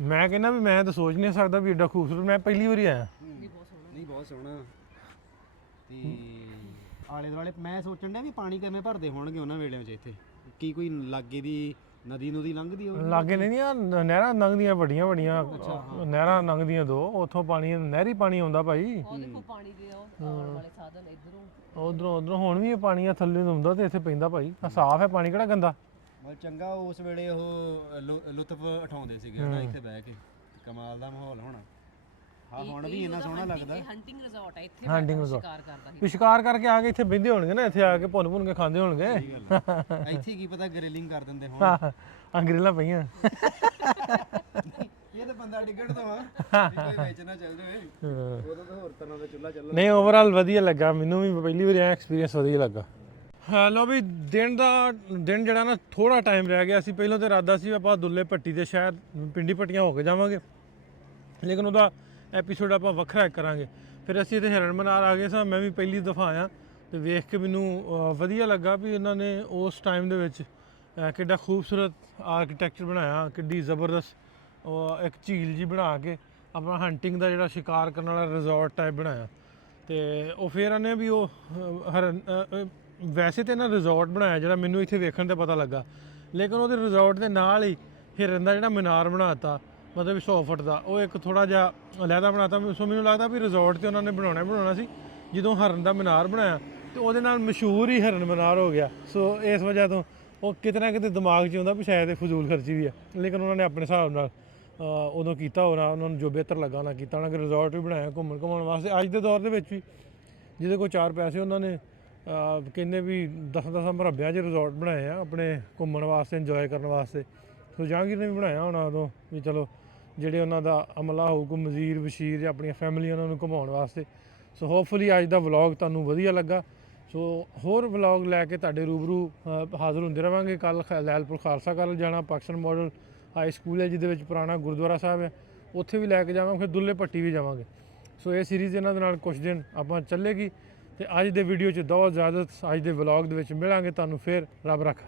ਮੈਂ ਕਹਿੰਦਾ ਵੀ ਮੈਂ ਤਾਂ ਸੋਚ ਨਹੀਂ ਸਕਦਾ ਵੀ ਏਡਾ ਖੂਬਸੂਰਤ, ਮੈਂ ਪਹਿਲੀ ਵਾਰੀ ਆਇਆ। ਨਹੀਂ ਬਹੁਤ ਸੋਹਣਾ। ਤੇ ਆਲੇ ਦੁਆਲੇ ਮੈਂ ਸੋਚਣ ਡਿਆ ਵੀ ਪਾਣੀ ਕਿਵੇਂ ਭਰਦੇ ਹੋਣਗੇ ਉਹਨਾਂ ਵੇਲਿਆਂ 'ਚ ਇੱਥੇ, ਕੀ ਕੋਈ ਲਾਗੇ ਦੀ ਨਦੀ ਨੂਦੀ ਲੰਘਦੀ ਹੋਵੇ? ਲਾਗੇ ਨਹੀਂ ਆ, ਨਹਿਰਾਂ ਲੰਘਦੀਆਂ ਵੱਡੀਆਂ ਵੱਡੀਆਂ ਨਹਿਰਾਂ ਲੰਘਦੀਆਂ ਦੋ, ਉੱਥੋਂ ਪਾਣੀ ਨਹਿਰੀ ਪਾਣੀ ਆਉਂਦਾ ਭਾਈ। ਉਹ ਦੇਖੋ ਪਾਣੀ ਦੇ ਆਉਣ ਵਾਲੇ ਸਾਧਨ ਇਧਰੋਂ ਉਧਰੋਂ ਹੁਣ ਵੀ ਇਹ ਪਾਣੀ ਆ ਥੱਲੇ ਨੂੰ ਆਉਂਦਾ ਤੇ ਇੱਥੇ ਪੈਂਦਾ ਭਾਈ। ਆ ਸਾਫ਼ ਹੈ ਪਾਣੀ, ਕਿਹੜਾ ਗੰਦਾ। ਮਤਲਬ ਚੰਗਾ ਉਸ ਵੇਲੇ ਉਹ ਲੁਤਫ ਉਠਾਉਂਦੇ ਸੀਗੇ ਨਾ ਇੱਥੇ ਬਹਿ ਕੇ, ਕਮਾਲ ਦਾ ਮਾਹੌਲ ਹੋਣਾ। ਹਾਂ ਹੁਣ ਵੀ ਇੰਨਾ ਸੋਹਣਾ ਲੱਗਦਾ। ਹੰਟਿੰਗ ਰਿਜ਼ੋਰਟ ਹੈ ਇੱਥੇ, ਹੰਟਿੰਗ ਰਿਜ਼ੋਰਟ ਸ਼ਿਕਾਰ ਕਰਦਾ ਸੀ। ਵੀ ਸ਼ਿਕਾਰ ਕਰਕੇ ਆ ਕੇ ਇੱਥੇ ਬਹਿੰਦੇ ਹੋਣਗੇ ਨਾ, ਇੱਥੇ ਆ ਕੇ ਭੁੰਨ ਕੇ ਖਾਂਦੇ ਹੋਣਗੇ। ਇੱਥੇ ਕੀ ਪਤਾ ਗ੍ਰਿਲਿੰਗ ਕਰ ਦਿੰਦੇ ਹੋਣ। ਅੰਗਰੇਜ਼ਾਂ ਪਈਆਂ। ਇਹ ਤਾਂ ਬੰਦਾ ਡਿੱਗਣ ਤੋਂ ਆ ਕੋਈ ਵੇਚਣਾ ਚੱਲ ਜਾਵੇ, ਉਦੋਂ ਤਾਂ ਹੋਰ ਤਰ੍ਹਾਂ ਦਾ ਚੁੱਲ੍ਹਾ ਚੱਲਣਾ। ਨਹੀਂ ਓਵਰਆਲ ਵਧੀਆ ਲੱਗਾ ਮੈਨੂੰ ਵੀ, ਪਹਿਲੀ ਵਾਰੀ ਆਇਆ, ਐਕਸਪੀਰੀਅੰਸ ਵਧੀਆ ਲੱਗਾ। ਲਓ ਵੀ ਦਿਨ ਜਿਹੜਾ ਨਾ ਥੋੜਾ ਟਾਈਮ ਰਹਿ ਗਿਆ ਸੀ। ਪਹਿਲਾਂ ਤਾਂ ਇਰਾਦਾ ਸੀ ਆਪਾਂ ਦੁੱਲੇ ਭੱਟੀ ਦੇ ਸ਼ਹਿਰ ਪਿੰਡੀ ਪੱਟੀਆਂ ਹੋ ਕੇ ਜਾਵਾਂਗੇ, ਲੇਕਿਨ ਉਹਦਾ ਐਪੀਸੋਡ ਆਪਾਂ ਵੱਖਰਾ ਕਰਾਂਗੇ। ਫਿਰ ਅਸੀਂ ਇੱਥੇ ਹਿਰਨ ਮਨਾਰ ਆ ਗਏ ਸਾਂ, ਮੈਂ ਵੀ ਪਹਿਲੀ ਦਫਾ ਆਇਆ ਤੇ ਵੇਖ ਕੇ ਮੈਨੂੰ ਵਧੀਆ ਲੱਗਾ ਵੀ ਇਹਨਾਂ ਨੇ ਉਸ ਟਾਈਮ ਦੇ ਵਿੱਚ ਕਿੱਡਾ ਖੂਬਸੂਰਤ ਆਰਕੀਟੈਕਚਰ ਬਣਾਇਆ, ਕਿੱਡੀ ਜ਼ਬਰਦਸਤ ਉਹ ਇੱਕ ਝੀਲ ਜੀ ਬਣਾ ਕੇ ਆਪਣਾ ਹੰਟਿੰਗ ਦਾ ਜਿਹੜਾ ਸ਼ਿਕਾਰ ਕਰਨ ਵਾਲਾ ਰਿਜ਼ੋਰਟ ਟਾਈਪ ਬਣਾਇਆ। ਤੇ ਉਹ ਫਿਰ ਇਹਨੇ ਵੀ ਉਹ ਵੈਸੇ ਤਾਂ ਇਹਨਾਂ ਰਿਜ਼ੋਰਟ ਬਣਾਇਆ ਜਿਹੜਾ ਮੈਨੂੰ ਇੱਥੇ ਵੇਖਣ ਤੇ ਪਤਾ ਲੱਗਾ, ਲੇਕਿਨ ਉਹਦੇ ਰਿਜ਼ੋਰਟ ਦੇ ਨਾਲ ਹੀ ਹਿਰਨ ਦਾ ਜਿਹੜਾ ਮੀਨਾਰ ਬਣਾਤਾ, ਮਤਲਬ 100 ਫੁੱਟ ਦਾ, ਉਹ ਇੱਕ ਥੋੜਾ ਜਿਹਾ ਅਲੱਗਾ ਬਣਾਤਾ। ਸੋ ਮੈਨੂੰ ਲੱਗਦਾ ਵੀ ਰਿਜ਼ੋਰਟ ਤੇ ਉਹਨਾਂ ਨੇ ਬਣਾਉਣਾ ਸੀ। ਜਦੋਂ ਹਰਨ ਦਾ ਮੀਨਾਰ ਬਣਾਇਆ ਤੇ ਉਹਦੇ ਨਾਲ ਮਸ਼ਹੂਰ ਹੀ ਹਰਨ ਮੀਨਾਰ ਹੋ ਗਿਆ। ਸੋ ਇਸ ਵਜ੍ਹਾ ਤੋਂ ਉਹ ਕਿਤੇ ਨਾ ਕਿਤੇ ਦਿਮਾਗ 'ਚ ਆਉਂਦਾ ਵੀ ਸ਼ਾਇਦ ਇਹ ਫਜ਼ੂਲ ਖਰਚੀ ਵੀ ਹੈ, ਲੇਕਿਨ ਉਹਨਾਂ ਨੇ ਆਪਣੇ ਹਿਸਾਬ ਨਾਲ ਉਦੋਂ ਕੀਤਾ ਹੋਣਾ, ਉਹਨਾਂ ਨੂੰ ਜੋ ਬਿਹਤਰ ਲੱਗਾ ਉਹਨਾਂ ਕੀਤਾ। ਉਹਨਾਂ ਨੇ ਰਿਜ਼ੋਰਟ ਵੀ ਬਣਾਇਆ ਘੁੰਮਣ ਵਾਸਤੇ। ਅੱਜ ਦੇ ਦੌਰ ਦੇ ਵਿੱਚ ਵੀ ਜਿਹਦੇ ਕੋਲ 4 ਪੈਸੇ, ਉਹਨਾਂ ਨੇ ਕਹਿੰਦੇ ਵੀ 10 ਮਰਬਿਆਂ 'ਚ ਰਿਜ਼ੋਰਟ ਬਣਾਏ ਆ ਆਪਣੇ ਘੁੰਮਣ ਵਾਸਤੇ, ਇੰਜੋਏ ਕਰਨ ਵਾਸਤੇ। ਸੋ ਜਹਾਂਗੀਰ ਨੇ ਵੀ ਬਣਾਇਆ ਹੋਣਾ ਉਦੋਂ ਵੀ, ਚਲੋ ਜਿਹੜੇ ਉਹਨਾਂ ਦਾ ਅਮਲਾ ਹੋਊਗਾ ਵਜ਼ੀਰ ਵਸ਼ੀਰ ਜਾਂ ਆਪਣੀਆਂ ਫੈਮਿਲੀ ਉਹਨਾਂ ਨੂੰ ਘੁਮਾਉਣ ਵਾਸਤੇ। ਸੋ ਹੋਪਫੁਲੀ ਅੱਜ ਦਾ ਵਲੌਗ ਤੁਹਾਨੂੰ ਵਧੀਆ ਲੱਗਾ। ਸੋ ਹੋਰ ਵਲੌਗ ਲੈ ਕੇ ਤੁਹਾਡੇ ਰੂਬਰੂ ਹਾਜ਼ਰ ਹੁੰਦੇ ਰਹਾਂਗੇ। ਕੱਲ੍ਹ ਲੈਲਪੁਰ ਖਾਲਸਾ ਕਾਲਜ ਜਾਣਾ, ਪਾਕਿਸਤਾਨ ਮਾਡਲ ਹਾਈ ਸਕੂਲ ਹੈ ਜਿਹਦੇ ਵਿੱਚ ਪੁਰਾਣਾ ਗੁਰਦੁਆਰਾ ਸਾਹਿਬ ਹੈ, ਉੱਥੇ ਵੀ ਲੈ ਕੇ ਜਾਵਾਂਗੇ। ਫਿਰ ਦੁੱਲੇ ਭੱਟੀ ਵੀ ਜਾਵਾਂਗੇ। ਸੋ ਇਹ ਸੀਰੀਜ਼ ਇਹਨਾਂ ਦੇ ਨਾਲ ਕੁਝ ਦਿਨ ਆਪਾਂ ਚੱਲੇਗੀ। ਤੇ ਅੱਜ ਦੇ ਵੀਡੀਓ 'ਚ ਦੋ ਇਜਾਜ਼ਤ, ਅੱਜ ਦੇ ਵਲੌਗ ਦੇ ਵਿੱਚ ਮਿਲਾਂਗੇ ਤੁਹਾਨੂੰ ਫਿਰ। ਰੱਬ ਰੱਖਾ।